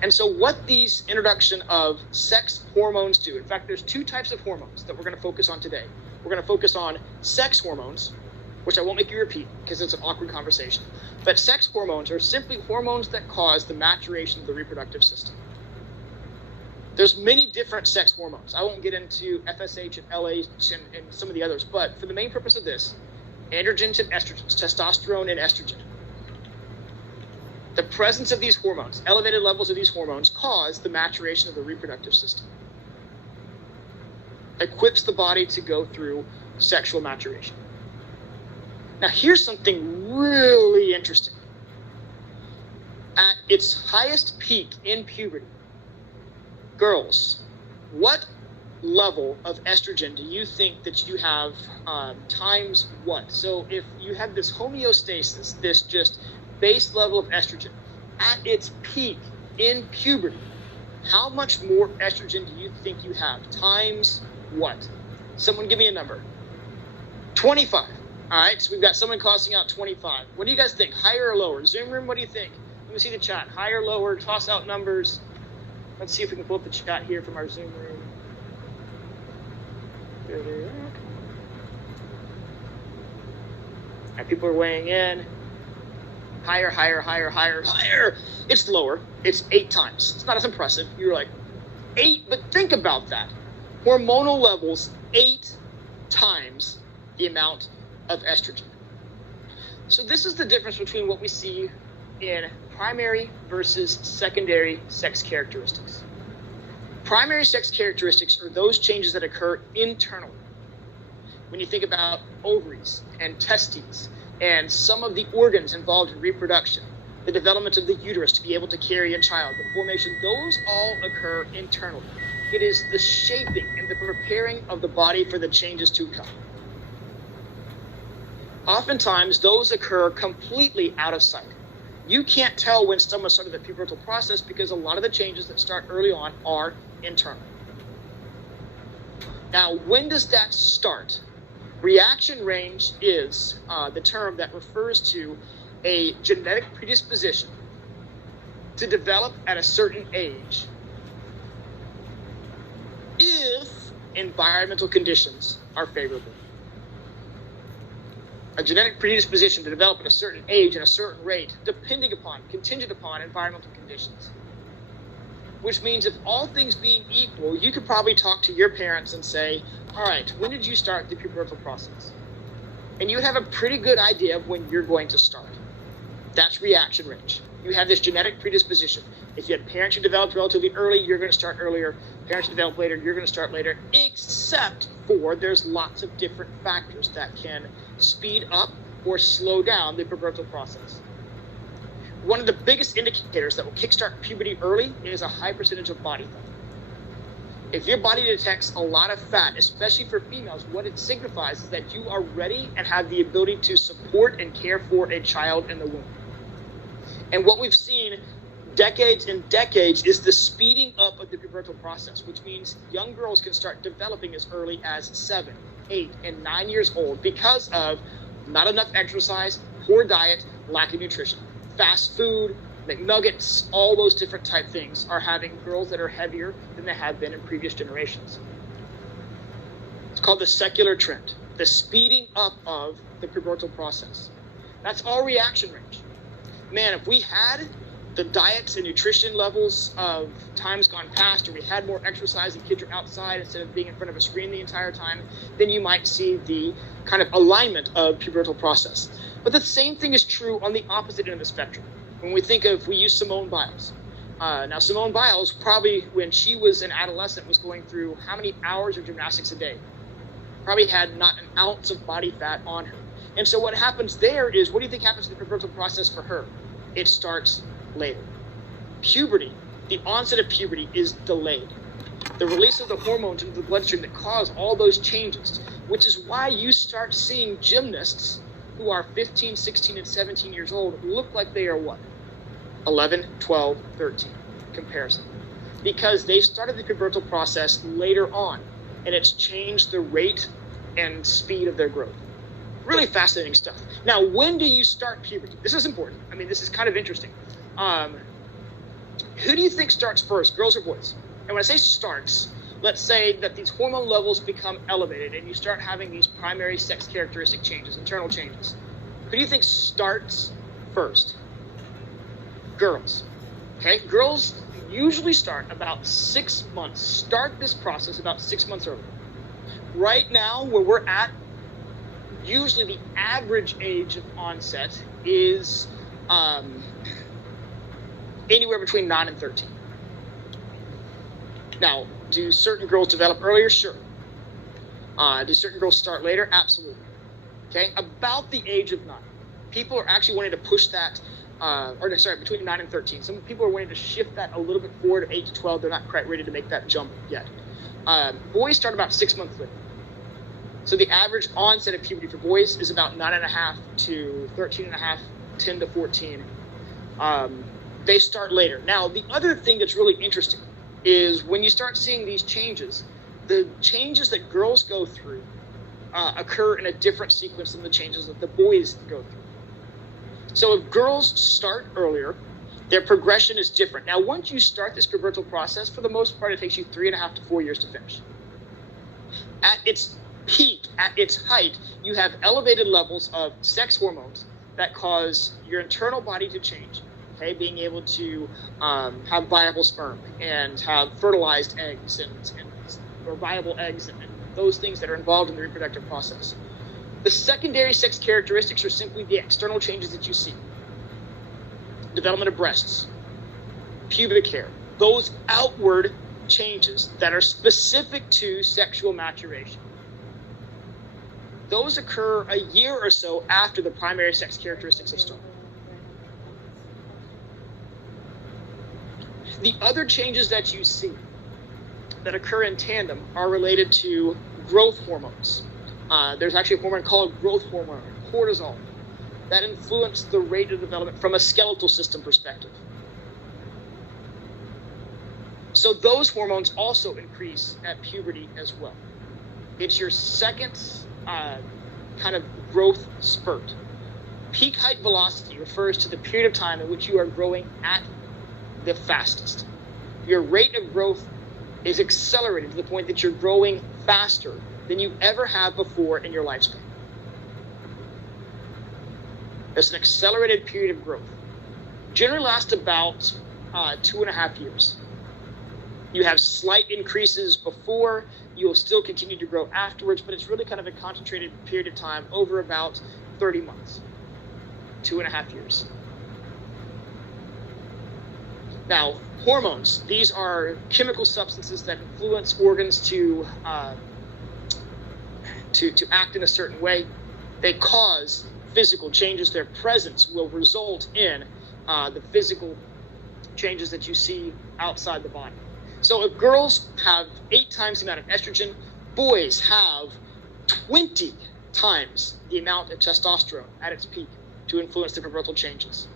And so what these introduction of sex hormones do, in fact, there's two types of hormones that we're going to focus on today. We're going to focus on sex hormones, which I won't make you repeat because it's an awkward conversation. But sex hormones are simply hormones that cause the maturation of the reproductive system. There's many different sex hormones. I won't get into FSH and LH and some of the others, but for the main purpose of this, androgens and estrogens, testosterone and estrogen. The presence of these hormones, elevated levels of these hormones, cause the maturation of the reproductive system. Equips the body to go through sexual maturation. Now, here's something really interesting. At its highest peak in puberty, girls, what level of estrogen do you think that you have times what? So if you have this homeostasis, this just base level of estrogen, at its peak in puberty, how much more estrogen do you think you have times what? Someone give me a number. 25. All right, so we've got someone tossing out 25. What do you guys think? Higher or lower? Zoom room, what do you think? Let me see the chat. Higher, lower, toss out numbers. Let's see if we can pull up the chat here from our Zoom room. There they are. All right, people are weighing in. Higher, higher, higher, higher, higher. It's lower. It's 8 times. It's not as impressive. You're like, 8, but think about that. Hormonal levels 8 times the amount of estrogen. So this is the difference between what we see in primary versus secondary sex characteristics. Primary sex characteristics are those changes that occur internally. When you think about ovaries and testes and some of the organs involved in reproduction, the development of the uterus to be able to carry a child, the formation, those all occur internally. It is the shaping and the preparing of the body for the changes to come. Oftentimes, those occur completely out of sight. You can't tell when someone started the pubertal process because a lot of the changes that start early on are internal. Now, when does that start? Reaction range is the term that refers to a genetic predisposition to develop at a certain age if environmental conditions are favorable. A genetic predisposition to develop at a certain age and a certain rate, contingent upon environmental conditions. Which means if all things being equal, you could probably talk to your parents and say, all right, when did you start the pubertal process? And you have a pretty good idea of when you're going to start. That's reaction range. You have this genetic predisposition. If you had parents who developed relatively early, you're going to start earlier. Parents who develop later, you're going to start later, except for there's lots of different factors that can speed up or slow down the pubertal process. One of the biggest indicators that will kickstart puberty early is a high percentage of body fat. If your body detects a lot of fat, especially for females, what it signifies is that you are ready and have the ability to support and care for a child in the womb. And what we've seen decades and decades is the speeding up of the pubertal process, which means young girls can start developing as early as 7, 8, and 9 years old because of not enough exercise, poor diet, lack of nutrition. Fast food, McNuggets, all those different type things are having girls that are heavier than they have been in previous generations. It's called the secular trend, the speeding up of the pubertal process. That's all reaction range. Man, if we had the diets and nutrition levels of times gone past, or we had more exercise and kids are outside instead of being in front of a screen the entire time, then you might see the kind of alignment of pubertal process. But the same thing is true on the opposite end of the spectrum. When we use Simone Biles. Now, Simone Biles, probably when she was an adolescent, was going through how many hours of gymnastics a day? Probably had not an ounce of body fat on her. And so what happens there is, what do you think happens to the pubertal process for her? It starts later. Puberty the onset of puberty is delayed. The release of the hormones into the bloodstream that cause all those changes, which is why you start seeing gymnasts who are 15, 16, and 17 years old look like they are what? 11, 12, 13 comparison. Because they started the pubertal process later on, and it's changed the rate and speed of their growth. Really fascinating stuff. Now, when do you start puberty? This is important. I mean, this is kind of interesting. Who do you think starts first, girls or boys? And when I say starts, let's say that these hormone levels become elevated and you start having these primary sex characteristic changes, internal changes. Who do you think starts first? Girls. Okay, girls usually start about 6 months, start this process about 6 months early. Right now, where we're at, usually the average age of onset is anywhere between 9 and 13. Now, do certain girls develop earlier? Sure. Do certain girls start later? Absolutely. Okay, about the age of 9. People are actually wanting to push that, between 9 and 13. Some people are wanting to shift that a little bit forward to 8 to 12. They're not quite ready to make that jump yet. Boys start about 6 months later. So the average onset of puberty for boys is about 9.5 to 13.5, 10 to 14. They start later. Now, the other thing that's really interesting is when you start seeing these changes, the changes that girls go through occur in a different sequence than the changes that the boys go through. So if girls start earlier, their progression is different. Now, once you start this pubertal process, for the most part, it takes you 3.5 to 4 years to finish. At its peak, at its height, you have elevated levels of sex hormones that cause your internal body to change. Okay, being able to have viable sperm and have fertilized eggs or viable eggs and those things that are involved in the reproductive process. The secondary sex characteristics are simply the external changes that you see. Development of breasts, pubic hair, those outward changes that are specific to sexual maturation. Those occur a year or so after the primary sex characteristics have started. The other changes that you see that occur in tandem are related to growth hormones. There's actually a hormone called growth hormone, cortisol, that influence the rate of development from a skeletal system perspective. So those hormones also increase at puberty as well. It's your second kind of growth spurt. Peak height velocity refers to the period of time in which you are growing at the fastest. Your rate of growth is accelerated to the point that you're growing faster than you ever have before in your lifespan. It's an accelerated period of growth. Generally lasts about 2.5 years. You have slight increases before, you'll still continue to grow afterwards, but it's really kind of a concentrated period of time over about 30 months, 2.5 years. Now, hormones, these are chemical substances that influence organs to act in a certain way. They cause physical changes. Their presence will result in the physical changes that you see outside the body. So if girls have 8 times the amount of estrogen, boys have 20 times the amount of testosterone at its peak to influence the pubertal changes.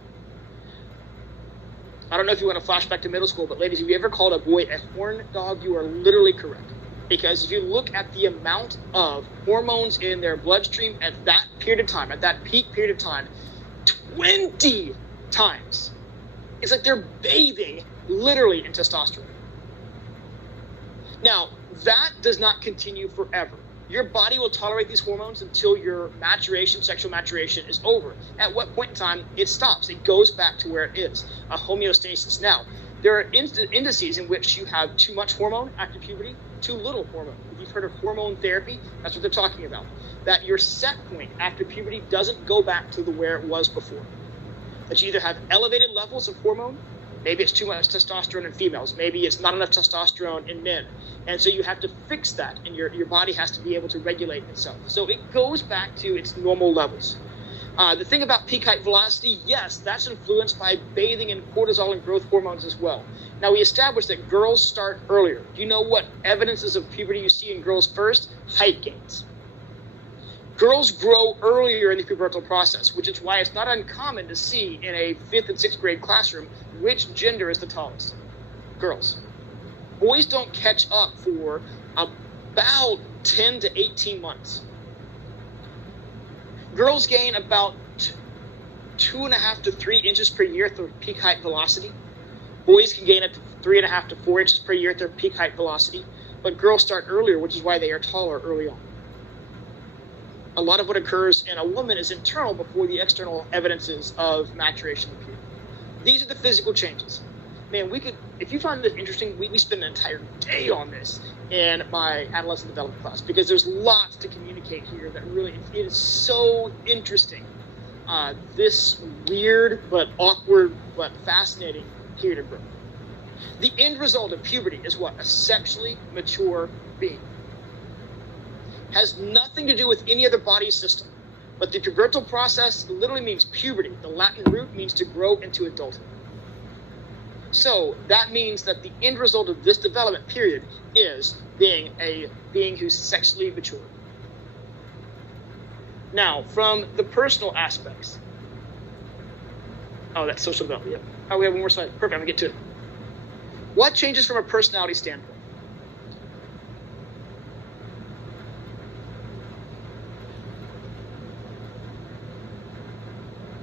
I don't know if you want to flash back to middle school, but ladies, if you ever called a boy a horn dog, you are literally correct. Because if you look at the amount of hormones in their bloodstream at that period of time, at that peak period of time, 20 times. It's like they're bathing literally in testosterone. Now, that does not continue forever. Your body will tolerate these hormones until your maturation, sexual maturation, is over. At what point in time, it stops. It goes back to where it is, a homeostasis. Now, there are indices in which you have too much hormone after puberty, too little hormone. If you've heard of hormone therapy, that's what they're talking about. That your set point after puberty doesn't go back to where it was before. That you either have elevated levels of hormone, maybe it's too much testosterone in females, maybe it's not enough testosterone in men. And so you have to fix that, and your body has to be able to regulate itself. So it goes back to its normal levels. The thing about peak height velocity, yes, that's influenced by bathing in cortisol and growth hormones as well. Now, we established that girls start earlier. Do you know what evidences of puberty you see in girls first? Height gains. Girls grow earlier in the pubertal process, which is why it's not uncommon to see in a 5th and 6th grade classroom which gender is the tallest. Girls. Boys don't catch up for about 10 to 18 months. Girls gain about 2.5 to 3 inches per year at their peak height velocity. Boys can gain up to 3.5 to 4 inches per year at their peak height velocity, but girls start earlier, which is why they are taller early on. A lot of what occurs in a woman is internal before the external evidences of maturation appear. These are the physical changes. Man, if you find this interesting, we spend an entire day on this in my adolescent development class, because there's lots to communicate here that really, it is so interesting. This weird but awkward but fascinating period of growth. The end result of puberty is what? A sexually mature being. Has nothing to do with any other body system, but the pubertal process literally means puberty. The Latin root means to grow into adulthood. So that means that the end result of this development period is being a being who's sexually mature. Now, from the personal aspects. Oh, that's social development. Yep. Oh, we have one more slide. Perfect. I'm gonna get to it. What changes from a personality standpoint?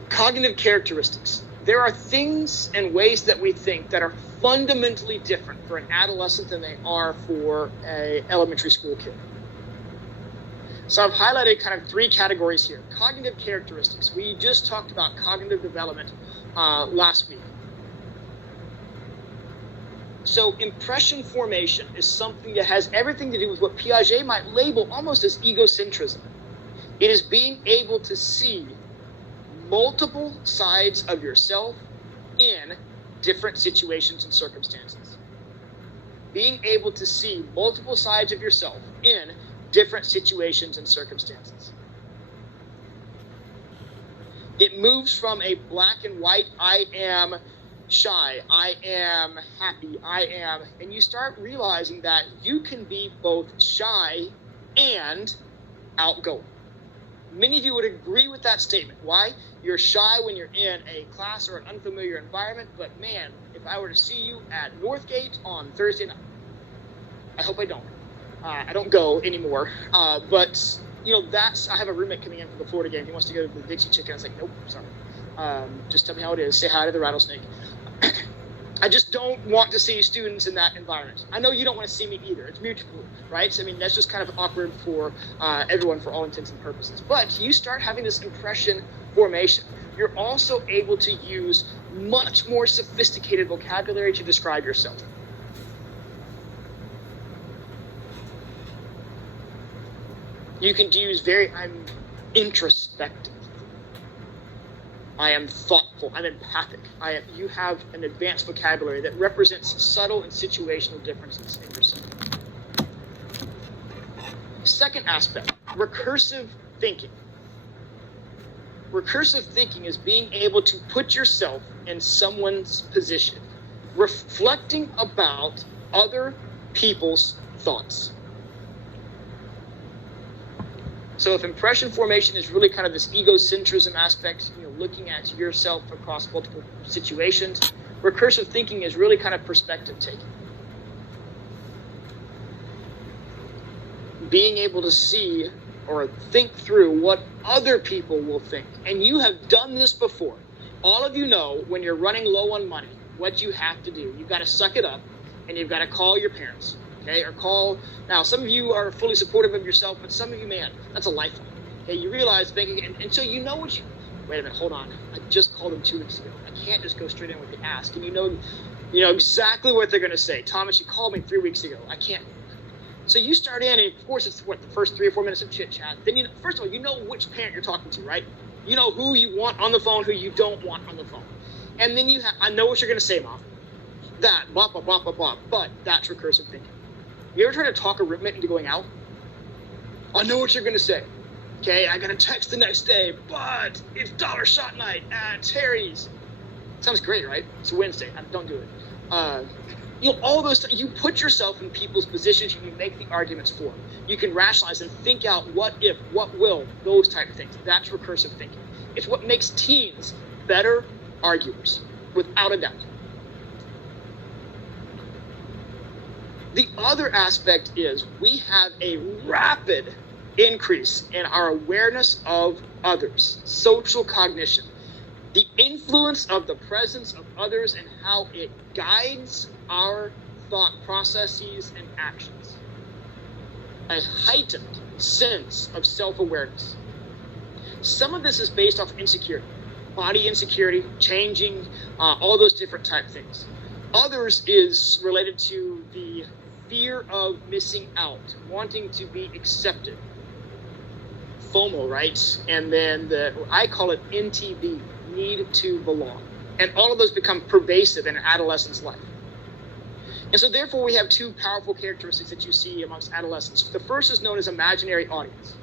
Cognitive characteristics. There are things and ways that we think that are fundamentally different for an adolescent than they are for an elementary school kid. So I've highlighted kind of 3 categories here. Cognitive characteristics. We just talked about cognitive development last week. So impression formation is something that has everything to do with what Piaget might label almost as egocentrism. It is being able to see multiple sides of yourself in different situations and circumstances. Being able to see multiple sides of yourself in different situations and circumstances. It moves from a black and white, I am shy, I am happy, and you start realizing that you can be both shy and outgoing. Many of you would agree with that statement. Why? You're shy when you're in a class or an unfamiliar environment, but man, if I were to see you at Northgate on Thursday night, I hope I don't. I don't go anymore, but you know, I have a roommate coming in for the Florida game. He wants to go to the Dixie Chicken. I was like, nope, sorry. Just tell me how it is. Say hi to the rattlesnake. I just don't want to see students in that environment. I know you don't want to see me either. It's mutual, right? So, I mean, that's just kind of awkward for everyone for all intents and purposes. But you start having this impression formation. You're also able to use much more sophisticated vocabulary to describe yourself. You can use I'm introspective. I am thoughtful. I'm empathic. You have an advanced vocabulary that represents subtle and situational differences in yourself. Second aspect, recursive thinking. Recursive thinking is being able to put yourself in someone's position, reflecting about other people's thoughts. So if impression formation is really kind of this egocentrism aspect, looking at yourself across multiple situations, recursive thinking is really kind of perspective taking. Being able to see or think through what other people will think. And you have done this before. All of you know when you're running low on money, what you have to do. You've got to suck it up and you've got to call your parents. Okay, or call. Now, some of you are fully supportive of yourself, but some of you, man, that's a lifeline. Okay, you realize banking, and so you know what you. Wait a minute, hold on. I just called them 2 weeks ago. I can't just go straight in with the ask, and you know exactly what they're going to say. Thomas, you called me 3 weeks ago. I can't. So you start in, and of course, it's the first 3 or 4 minutes of chit chat. Then first of all, you know which parent you're talking to, right? You know who you want on the phone, who you don't want on the phone, and then I know what you're going to say, Mom. That blah blah blah blah blah. But that's recursive thinking. You ever try to talk a roommate into going out? I know what you're going to say. Okay, I got a text the next day, but it's dollar shot night at Terry's. Sounds great, right? It's Wednesday. Don't do it. All those things, you put yourself in people's positions, you make the arguments for them. You can rationalize and think out what if, what will, those type of things. That's recursive thinking. It's what makes teens better arguers, without a doubt. The other aspect is we have a rapid increase in our awareness of others, social cognition, the influence of the presence of others and how it guides our thought processes and actions. A heightened sense of self-awareness. Some of this is based off insecurity, body insecurity, changing, all those different type things. Others is related to the fear of missing out, wanting to be accepted. FOMO, right? And then I call it NTB, need to belong. And all of those become pervasive in an adolescent's life. And so therefore we have two powerful characteristics that you see amongst adolescents. The first is known as imaginary audience.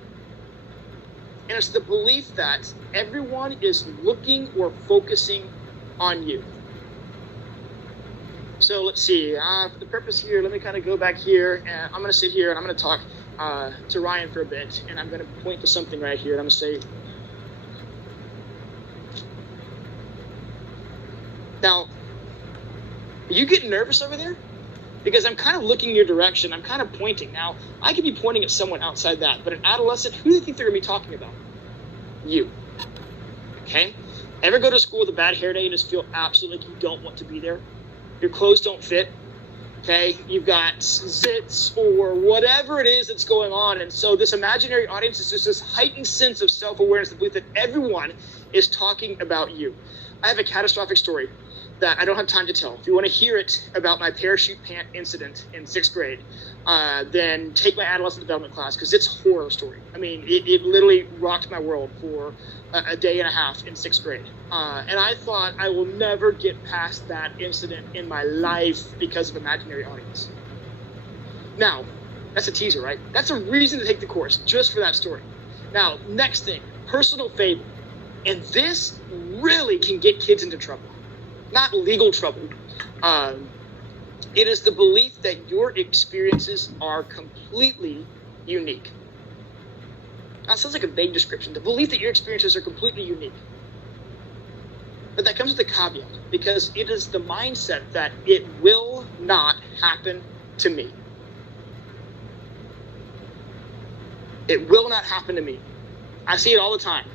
And it's the belief that everyone is looking or focusing on you. So let's see, for the purpose here, let me kind of go back here, and I'm going to sit here and I'm going to talk to Ryan for a bit, and I'm going to point to something right here, and I'm going to say, now, are you getting nervous over there? Because I'm kind of looking in your direction, I'm kind of pointing. Now, I could be pointing at someone outside that, but an adolescent, who do you think they're going to be talking about? You. Okay? Ever go to school with a bad hair day and just feel absolutely like you don't want to be there? Your clothes don't fit, okay? You've got zits or whatever it is that's going on. And so this imaginary audience is just this heightened sense of self-awareness, the belief that everyone is talking about you. I have a catastrophic story that I don't have time to tell. If you want to hear it about my parachute pant incident in 6th grade, then take my adolescent development class, because it's a horror story. I mean, it literally rocked my world for a day and a half in 6th grade. And I thought I will never get past that incident in my life because of imaginary audience. Now, that's a teaser, right? That's a reason to take the course, just for that story. Now, next thing, personal fable. And this really can get kids into trouble. Not legal trouble. It is the belief that your experiences are completely unique. That sounds like a vague description. The belief that your experiences are completely unique. But that comes with a caveat, because it is the mindset that it will not happen to me. It will not happen to me. I see it all the time.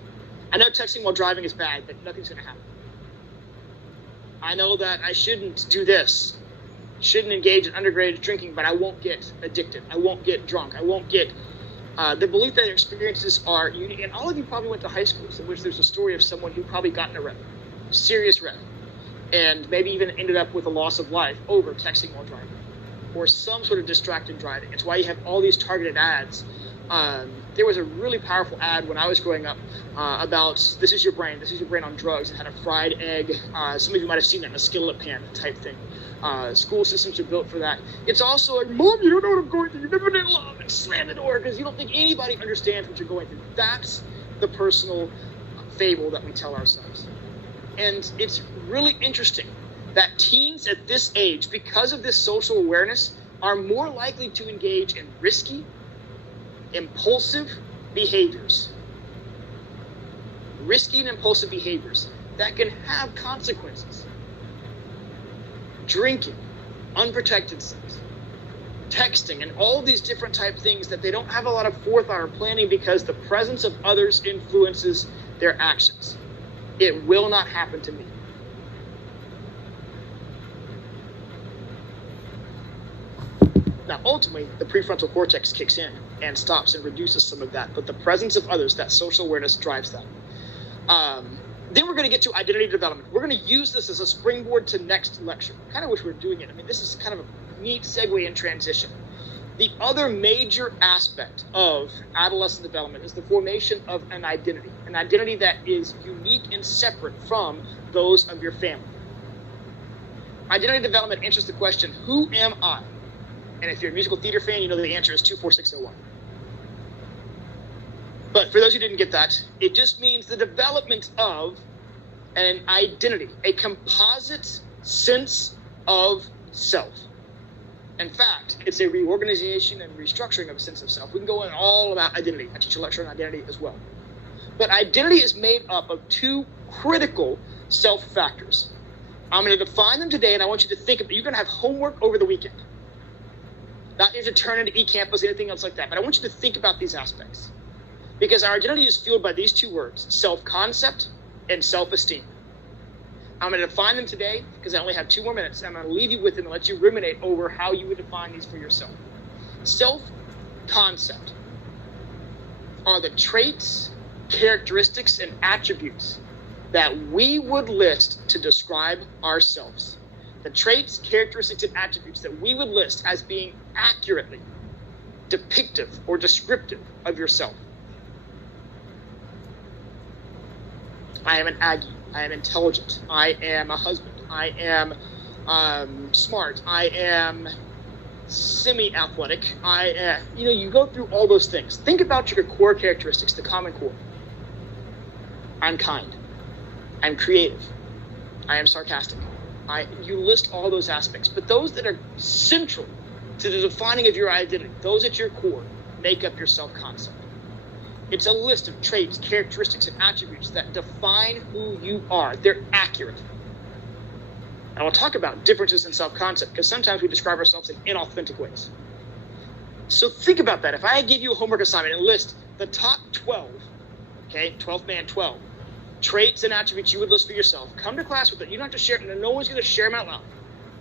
I know texting while driving is bad, but nothing's going to happen. I know that I shouldn't do this, shouldn't engage in underage drinking, but I won't get addicted. I won't get drunk. I won't get... the belief that experiences are unique. And all of you probably went to high schools in which there's a story of someone who probably got in a wreck, serious wreck, and maybe even ended up with a loss of life over texting while driving, or some sort of distracted driving. It's why you have all these targeted ads. There was a really powerful ad when I was growing up about this is your brain on drugs. It had a fried egg. Some of you might have seen that in a skillet pan type thing. School systems are built for that. It's also like, Mom, you don't know what I'm going through. You've never been in love, and slam the door because you don't think anybody understands what you're going through. That's the personal fable that we tell ourselves. And it's really interesting that teens at this age, because of this social awareness, are more likely to engage in risky, impulsive behaviors. Risky and impulsive behaviors that can have consequences. Drinking, unprotected sex, texting, and all these different type of things that they don't have a lot of forethought or planning because the presence of others influences their actions. It will not happen to me. Now, ultimately, the prefrontal cortex kicks in and stops and reduces some of that, but the presence of others, that social awareness, drives that. Then we're going to get to identity development. We're going to use this as a springboard to next lecture. I kind of wish we were doing it. I mean, this is kind of a neat segue and transition. The other major aspect of adolescent development is the formation of an identity that is unique and separate from those of your family. Identity development answers the question, who am I? And if you're a musical theater fan, you know the answer is 24601. But for those who didn't get that, it just means the development of an identity, a composite sense of self. In fact, it's a reorganization and restructuring of a sense of self. We can go in all about identity. I teach a lecture on identity as well. But identity is made up of two critical self factors. I'm going to define them today, and I want you to think of it. You're going to have homework over the weekend. Not if to turn into eCampus, anything else like that. But I want you to think about these aspects. Because our identity is fueled by these two words, self-concept and self-esteem. I'm going to define them today because I only have 2 more minutes. I'm going to leave you with them and let you ruminate over how you would define these for yourself. Self-concept are the traits, characteristics, and attributes that we would list to describe ourselves. The traits, characteristics, and attributes that we would list as being accurately depictive or descriptive of yourself. I am an Aggie. I am intelligent. I am a husband. I am smart. I am semi-athletic. You go through all those things. Think about your core characteristics, the common core. I'm kind. I'm creative. I am sarcastic. You list all those aspects, but those that are central to the defining of your identity, those at your core, make up your self-concept. It's a list of traits, characteristics, and attributes that define who you are. They're accurate. And we'll talk about differences in self-concept because sometimes we describe ourselves in inauthentic ways. So think about that. If I give you a homework assignment and list the top 12, 12 man, 12, traits and attributes you would list for yourself, come to class with it. You don't have to share it. No one's going to share them out loud.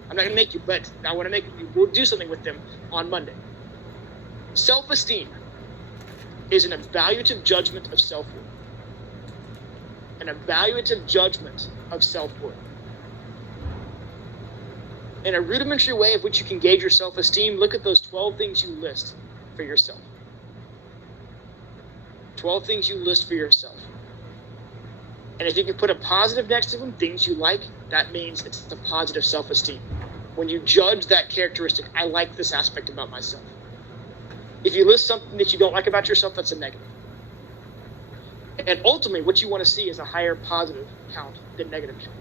I'm not going to make you, but I want to make you. We'll do something with them on Monday. Self-esteem is an evaluative judgment of self-worth. An evaluative judgment of self-worth. In a rudimentary way of which you can gauge your self-esteem, look at those 12 things you list for yourself. 12 things you list for yourself. And if you can put a positive next to them, things you like, that means it's a positive self-esteem. When you judge that characteristic, I like this aspect about myself. If you list something that you don't like about yourself, that's a negative. And ultimately, what you want to see is a higher positive count than negative count.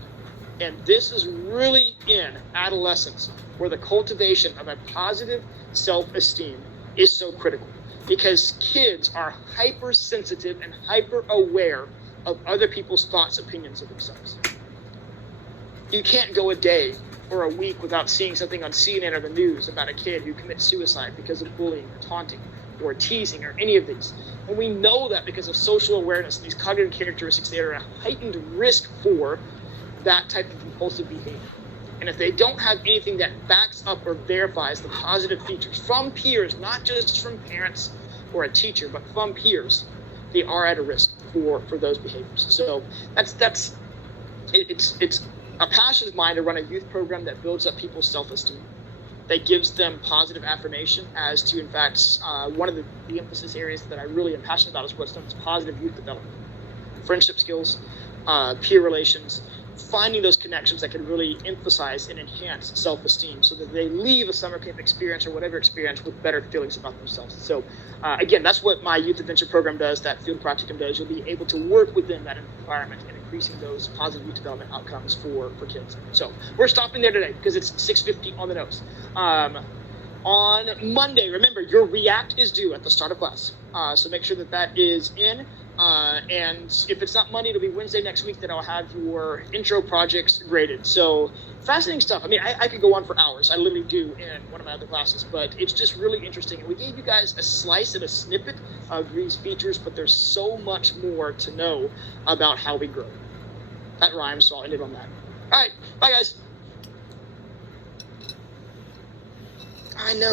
And this is really in adolescence where the cultivation of a positive self-esteem is so critical. Because kids are hypersensitive and hyper-aware of other people's thoughts, opinions of themselves. You can't go a day or a week without seeing something on CNN or the news about a kid who commits suicide because of bullying or taunting or teasing or any of these. And we know that because of social awareness, these cognitive characteristics, they are a heightened risk for that type of compulsive behavior. And if they don't have anything that backs up or verifies the positive features from peers, not just from parents or a teacher, but from peers, they are at a risk for those behaviors. So it's a passion of mine to run a youth program that builds up people's self-esteem, that gives them positive affirmation as to, in fact, one of the emphasis areas that I really am passionate about is what's known as positive youth development. Friendship skills, peer relations, finding those connections that can really emphasize and enhance self-esteem so that they leave a summer camp experience or whatever experience with better feelings about themselves. So again, that's what my youth adventure program does, that field practicum does. You'll be able to work within that environment and increasing those positive youth development outcomes for kids. So we're stopping there today because it's 6:50 on the nose. On Monday, remember, your React is due at the start of class. So make sure that is in. And if it's not Monday, it'll be Wednesday next week that I'll have your intro projects graded. So fascinating stuff. I mean, I could go on for hours. I literally do in one of my other classes, but it's just really interesting. And we gave you guys a slice and a snippet of these features, but there's so much more to know about how we grow. That rhymes, so I'll end it on that. All right. Bye, guys. I know.